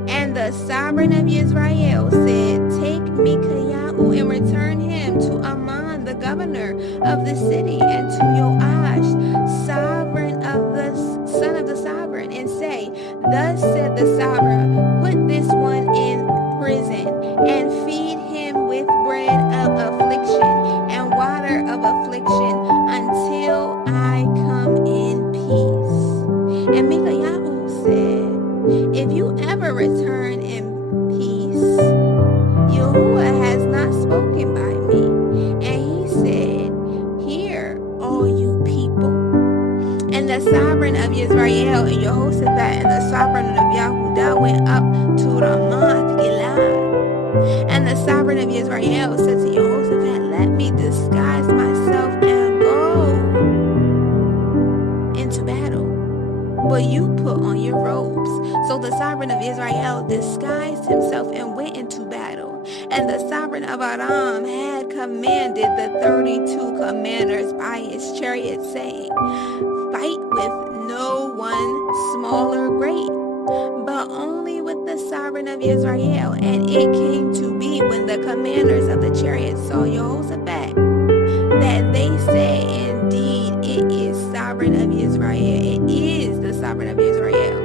And the sovereign of Israel said, take Mikayahu and return him to Amon, the governor of the city, and to Joash, sovereign of the son of the sovereign, and say, thus said the sovereign, put this one in prison and feed him with bread of affliction and water of affliction until I come in peace. And Mikayahu said, if you ever return in peace, Yahuwah has not spoken by me. And he said, hear, all you people. And the sovereign of Israel and Jehoshaphat and the sovereign of Yahudah went up to Ramah himself and went into battle. And the sovereign of Aram had commanded the 32 commanders by his chariot, saying, fight with no one, small or great, but only with the sovereign of Israel. And it came to be, when the commanders of the chariots saw Jehoshaphat, that they said, indeed, it is sovereign of Israel. It is the sovereign of Israel.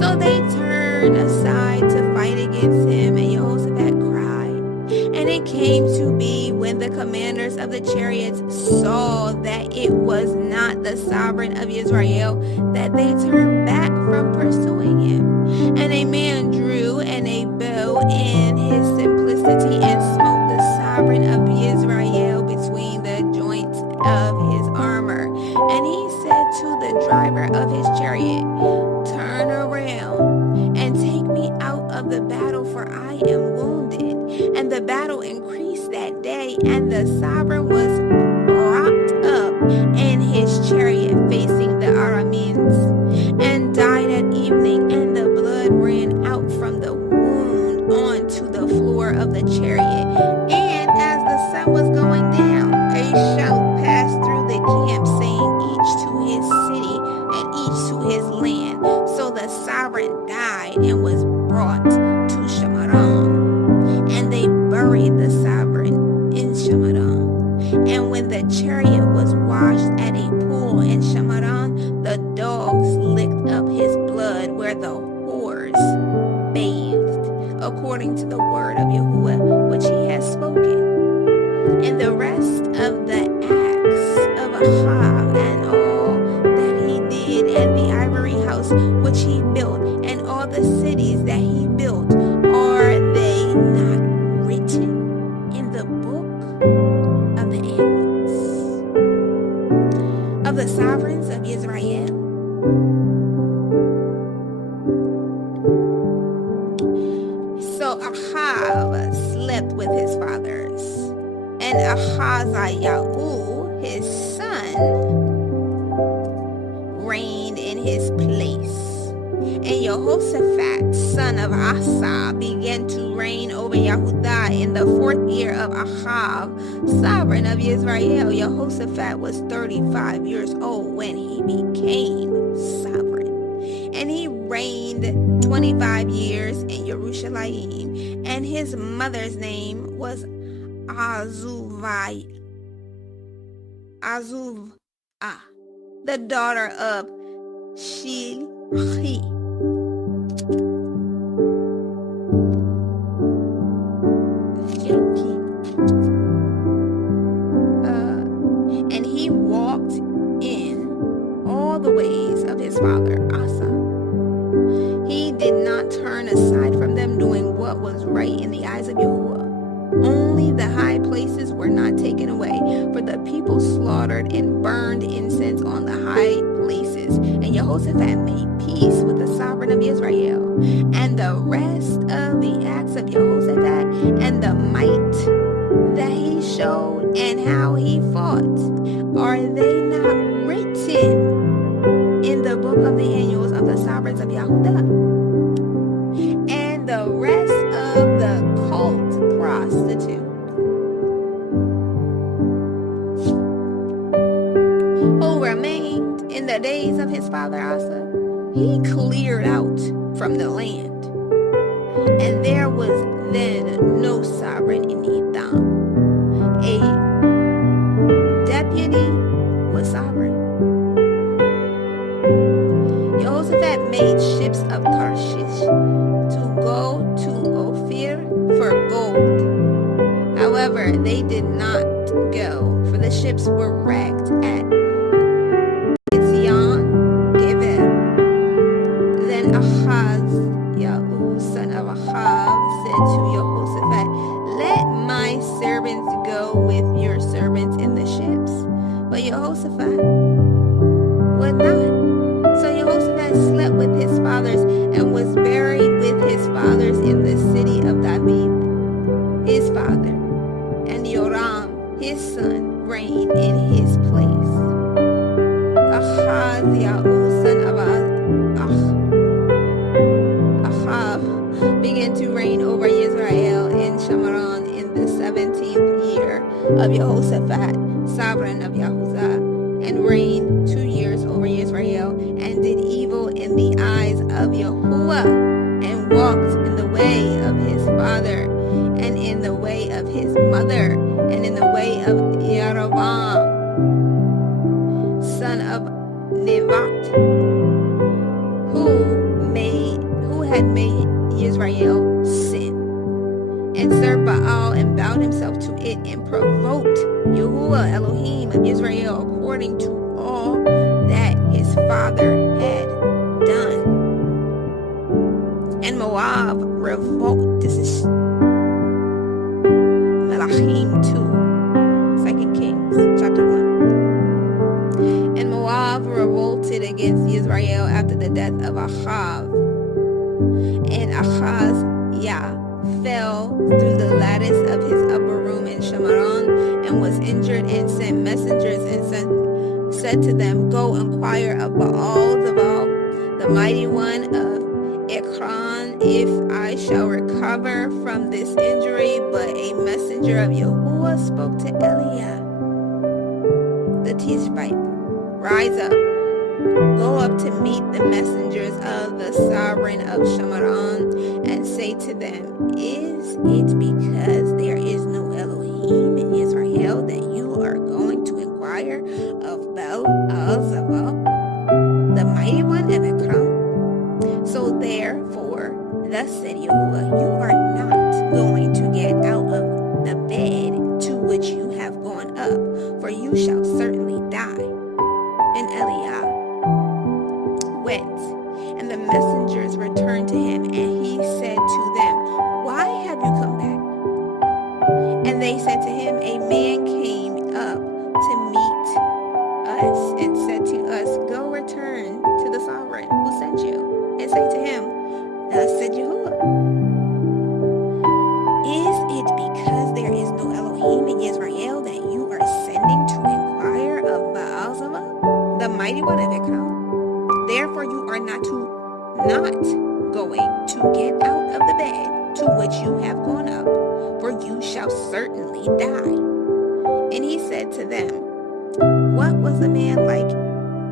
So they turned aside to fight against him, and Jehoshaphat cried. And it came to be, when the commanders of the chariots saw that it was not the sovereign of Israel, that they turned back from pursuing him. And a man drew a bow in his simplicity and smote the sovereign of Israel between the joints of his armor. And he said to the driver of his chariot, turn around and take me out of the battle, for I am wounded. And the battle increased that day, and the sovereign was propped up in his chariot facing the Arameans, and died at evening, and the blood ran out from the wound onto the floor of the chariot. And as the sun was going down, a shout passed through the camp, saying, each to his city and each to his land. So the sovereign died and was brought to Shamaron, and they buried the sovereign in Shamaron. And when the chariot was washed at a pool in Shamaron, the dogs licked up his blood where the whores bathed, according to the word of Yahuwah which he has spoken. And the rest of the acts of Ahav, and all that he did, and the ivory house which he built, and all the cities that he built, are they not written in the book of the annals of the sovereigns of Israel? So Ahav slept with his fathers, and Ahaziah, his son, reigned in his place. And Jehoshaphat, son of Asa, began to reign over Yehudah in the 4th year of Ahav, sovereign of Israel. Jehoshaphat was 35 years old when he became sovereign. And he reigned 25 years in Jerusalem. And his mother's name was Azuvah, the daughter of Shilhi. And he walked in all the ways of his father Asa. He did not turn aside from them, doing what was right in the eyes of Yahuwah. Only the high places were not taken away, for the people slaughtered and burned incense on the high places. And Jehoshaphat made peace with the sovereign of Israel. And the rest of the acts of Jehoshaphat, and the might that he showed, and how he fought, are they not written in the book of the annals of the sovereigns of Yehudah? And the rest of the cult prostitute, who remained in the days of his father Asa, he cleared out from the land. And there was then no sovereign in Edom. A deputy was sovereign. Jehoshaphat made ships of Tarshish to go to Ophir for gold. However, they did not go, for the ships were wrecked at Ezion-Geber. Then Ahaziah, son of Ahav, said to Jehoshaphat, let my servants go with your servants in the ships. But Jehoshaphat would not. So Jehoshaphat slept with his fathers and was buried with his fathers in the city of David, his father. And Joram, his son, reigned in his place. Ahaziah, son of Ahav, began to reign of Jehoshaphat, sovereign of Yahudah, and reigned 2 years over Israel, and did evil in the eyes of Yahuwah, and walked in the way of his father, and in the way of his mother, and in the way of Jeroboam, son of Nebat, who had made Israel sin, and served Baal, and bowed himself to it, and provoked Yahuwah Elohim of Israel according to all that his father had done. And Moab revolted. This is Melachim 2, 2 Kings chapter 1. And Moab revolted against Israel after the death of Achav. And Ahaziah fell through the lattice of his upper room in Shamaron, and was injured, and sent messengers, and said to them, Go inquire of Baal-Zebub, the mighty one of Ekron, if I shall recover from this injury. But a messenger of Yahuwah spoke to Eliyahu the Tishbite, Rise up, go up to meet the messengers of the sovereign of Shamaron, and say to them, Is it because there is no Elohim in Israel that you are going to inquire of Baal-Zebub, the mighty one of Ekron? So therefore, thus said Yahuwah, you are not going to get out of the bed to which you have gone up, for you shall certainly die. And Eliyahu went, and the messengers returned to him, and he said to them, Why have you come back? And they said to him, A man came up to meet us, and said to us, Go return to the sovereign who sent you, and say to him, Thus said Yahuwah, Is it because there is no Elohim in Israel that you are sending to inquire of Baal-Zebub, the mighty one of Ekron? Therefore you are not going to get out of the bed to which you have gone up, for you shall certainly die. And he said to them, What was the man like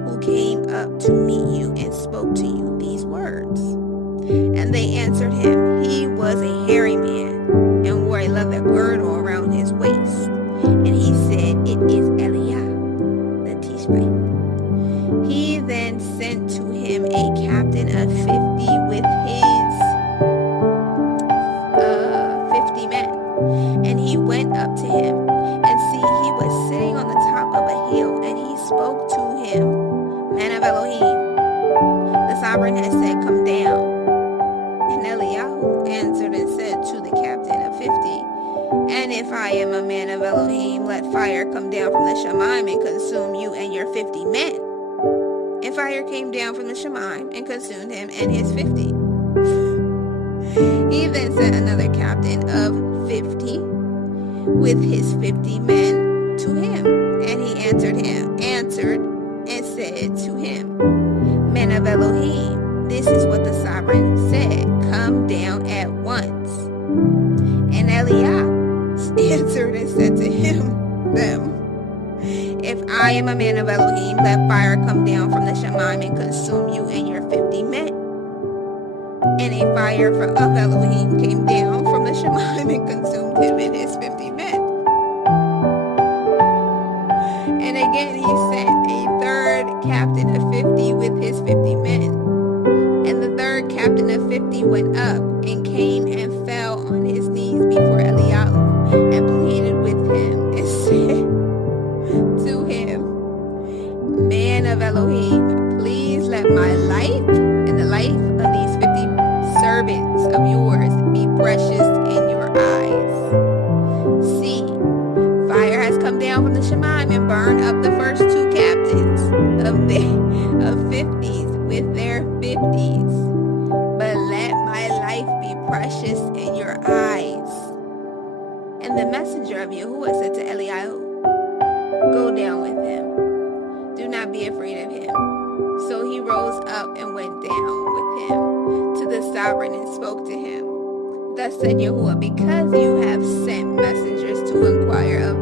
who came up to meet you and spoke to you these words? And they answered him, He was a hairy man, and wore a leather girdle around his waist. And he said, It is Eliyahu the Tishbite. He then sent to him a captain of 50 with his 50 men. And he went up to him, and see, he was sitting on the top of a hill, and he spoke to him, Man of Elohim, the sovereign has said, Come down. And Eliyahu answered and said to the captain of 50, And if I am a man of Elohim, let fire come down from the Shemaim and consume you and your 50 men. And fire came down from the Shemaim and consumed him and his 50. He then sent another captain of 50 with his 50 men to him. And he answered and said to him, Men of Elohim, this is what the sovereign said, Come down at once. And Eliyahu answered and said to them, If I am a man of Elohim, let fire come down from the Shemaim and consume you and your 50 men. And a fire of Elohim came down from the Shemaim and consumed him and his 50 men. And again he sent a third captain of 50 with his 50 men. And the third captain of 50 went up and came and fell on his knees before Eliyahu and pleaded with him and said to him, Man of Elohim, please let my life and the life of these 50 servants of yours be precious in your eyes. See, fire has come down from the Shemaim and burned up the first two captains of 50s with their 50s. But let my life be precious in your eyes. And the messenger of Yahuwah said to Eliyahu, Go down with him. Do not be afraid of him. So he rose up and went down with him to the sovereign and spoke to him. Thus said Yahuwah, because you have sent messengers to inquire of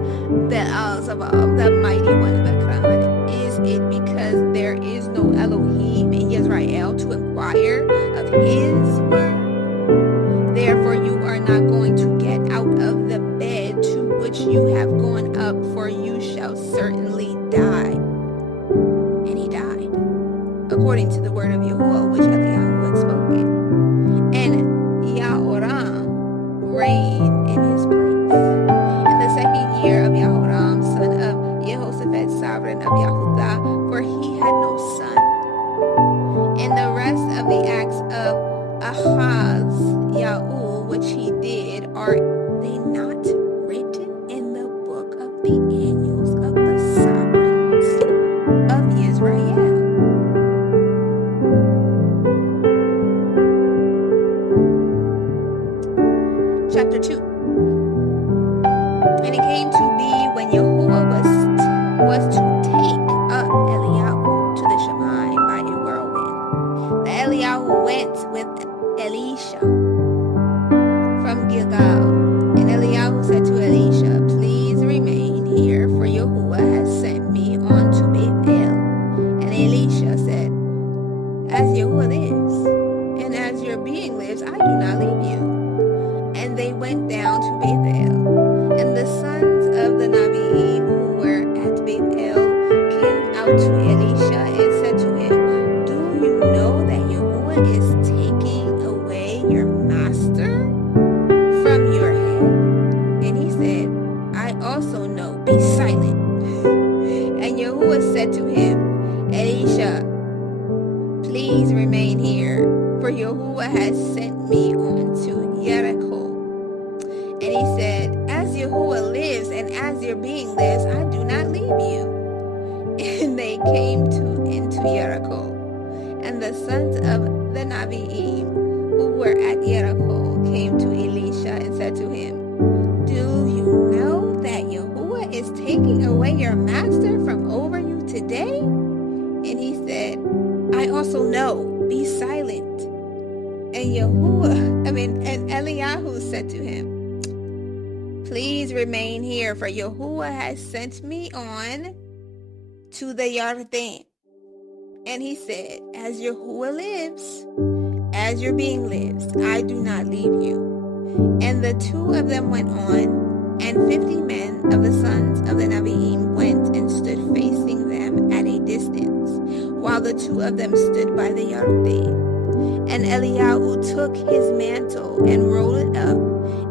Beelzebub, the mighty one of Ekron, is it because there is no Elohim in Israel to inquire of his word? Therefore you are not going to get out of the bed to which you have gone up, for you shall certainly die. And he died, according to the word of Yahuwah, which Eliyahu had spoken. And Yahoram reigned in his place. In the second year of Yahoram, son of Jehoshaphat, sovereign of Yahudah, for he had no son. And the rest of the acts of Ahaz, Yahu, which he did, are they not written in the book of the annals of the sovereigns of Israel? Chapter 2. And it came to be when Yahuwah was to take up Eliyahu to the Shemaim by a whirlwind, that Eliyahu went with Elisha from Gilgal. And Eliyahu said to Elisha, please remain here, for Yahuwah has sent me on to Bethel. And Elisha said, as Yahuwah lives, and as your being lives, I do not leave you. And they went down to Bethel. And the sons of the Naviim who were at Bethel came out to Elisha and said to him, do you know that Yahuwah is taking away your master from your head? And he said, I also know, be silent. And Yahuwah said to him, Elisha, please remain here, for Yahuwah has sent me on to Jericho. And he said, as Yahuwah lives and as your being lives, I do not leave you. And they came into Jericho. And the sons of the Naviim who were at Jericho came to Elisha and said to him, do you know that Yahuwah is taking away your master from over you today? And he said, I also know, be silent. And Eliyahu said to him, please remain here, for Yahuwah has sent me on to the Yarden. And he said, as Yahuwah lives, as your being lives, I do not leave you. And the two of them went on, and 50 men of the sons of the Naviim went and stood facing them at a distance, while the two of them stood by the Yarden. And Eliyahu took his mantle and rolled it up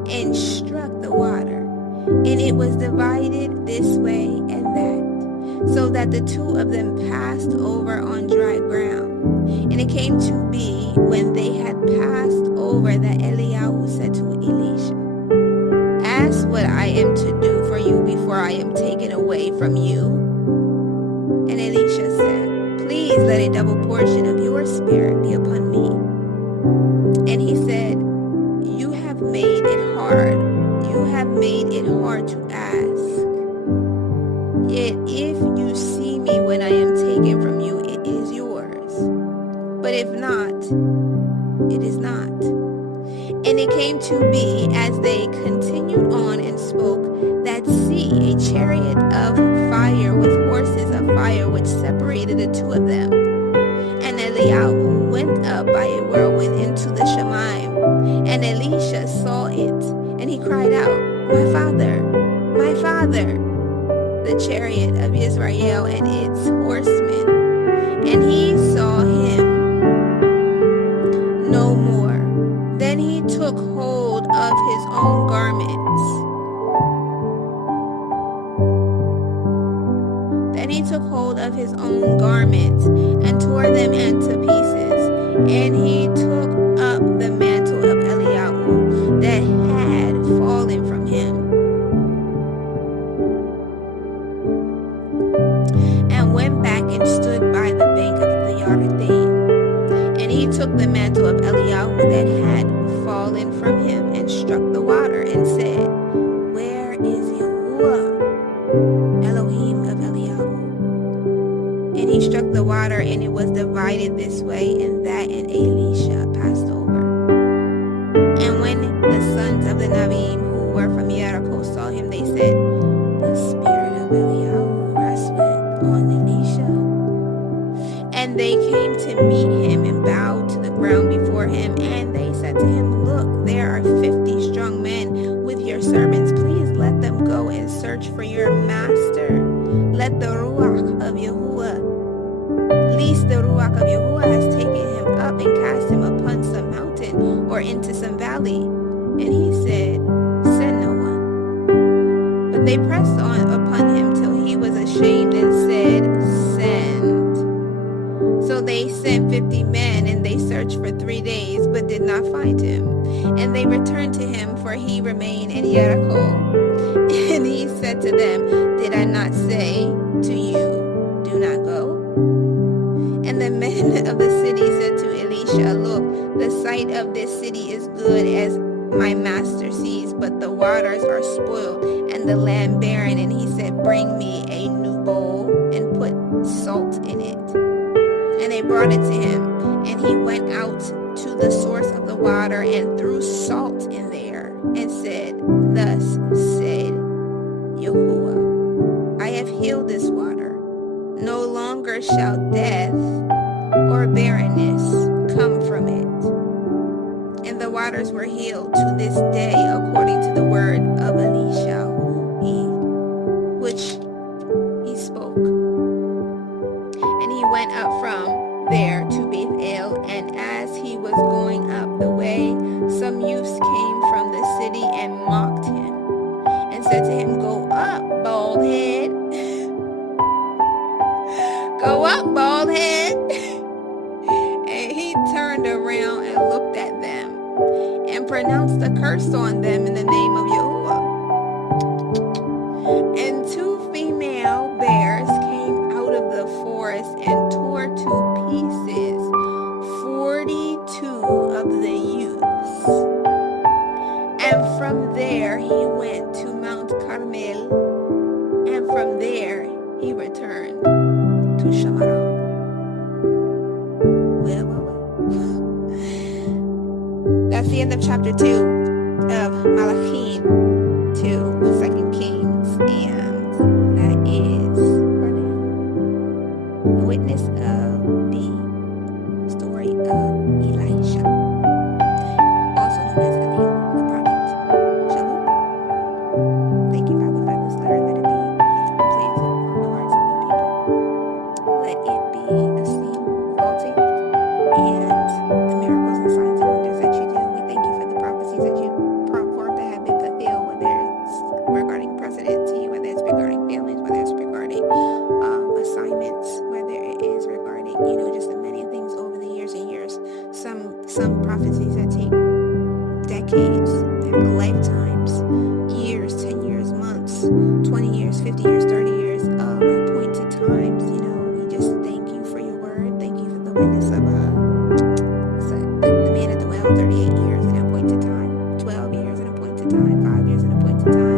and struck the water, and it was divided this way and that, so that the two of them passed over on dry ground. And it came to be when they had passed over that Eliyahu said to Elisha, ask what I am to do for you before I am taken away from you. And Elisha said, please let a double portion of your spirit be upon me. And he said, you have made it hard to ask. Yet if you see me when I am taken from you, it is yours. But if not, it is not. And it came to be, as they continued on and spoke, that see, a chariot of fire with horses of fire, which separated the two of them. And Eliyahu went up by a whirlwind into the Shemaim, and Elisha saw it, and he cried out, my father, the chariot of Israel and its horsemen. And he saw him no more. Then he took hold of his own garments. And tore them into pieces. And he took up the mantle of Eliyahu that had fallen from him, and went back and stood by the bank of the Yarden. And he took the mantle of Eliyahu that had fallen from him, and struck the water, and said, where is Yahuwah, Elohim of Eliyahu? And he struck the water, and it was divided this way and that, and Elisha sons of the Nabim who were from Jericho saw him, they said, "The spirit of Eliyahu resteth on Elisha." And they came to meet him and bowed to the ground before him. And they said to him, "Look, there are 50 strong men with your servants. Please let them go and search for your master. Let the Ruach of Yahuwah, least the Ruach of Yahuwah has taken him up and cast him upon some mountain or into some valley." And he said, "Send no one." But they pressed on upon him till he was ashamed and said, "Send." So they sent 50 men, and they searched for 3 days, but did not find him. And they returned to him, for he remained in Jericho. And he said to them, "Did I not say to you, do not go?" And the men of the city said to Elisha, "Look, the site of this city is good as my master sees, but the waters are spoiled and the land barren." And he said, "Bring me a new bowl and put salt in it." And they brought it to him, and he went out to the source of the water and threw salt in there and said, "Thus said Yahuwah, I have healed this water. No longer shall death or barrenness come from it." And the waters were healed to this day according to the word of Elisha, which he spoke. And he went up from there to Bethel, and as he was going up the way, some youths came from the city and mocked him, and said to him, "Go up, bald head. Go up, bald head." And he turned around and looked at them, and pronounced a curse on them in the name of Yahuwah. And 2 female bears came out of the forest and tore to pieces 42 of the youths. And from there he went to Mount Carmel, and from there he returned to Shamaram. Well. That's the end of chapter 2 of Malachim to 2 Kings, and that is for now a witness of the story of Elisha, also known as Eliyahu the prophet. Shalom. Thank you, Father, for this letter. Let it be placed on the hearts of your people. Let it be esteemed, exalted, and the miracles and signs and wonders that you do. We thank you for the prophecies that you brought forth that have been fulfilled, whether it's regarding presidency, whether it's regarding families, whether it's regarding assignments, whether it is regarding, just the many things over the years and years. Some prophecies that take decades, lifetimes, years, 10 years, months, 20 years, 50 years, 30 years, appointed times. We just thank you for your word. Thank you for the witness of the man at the well, 38 years, an appointed time, 12 years, an appointed time, 5 years, an appointed time.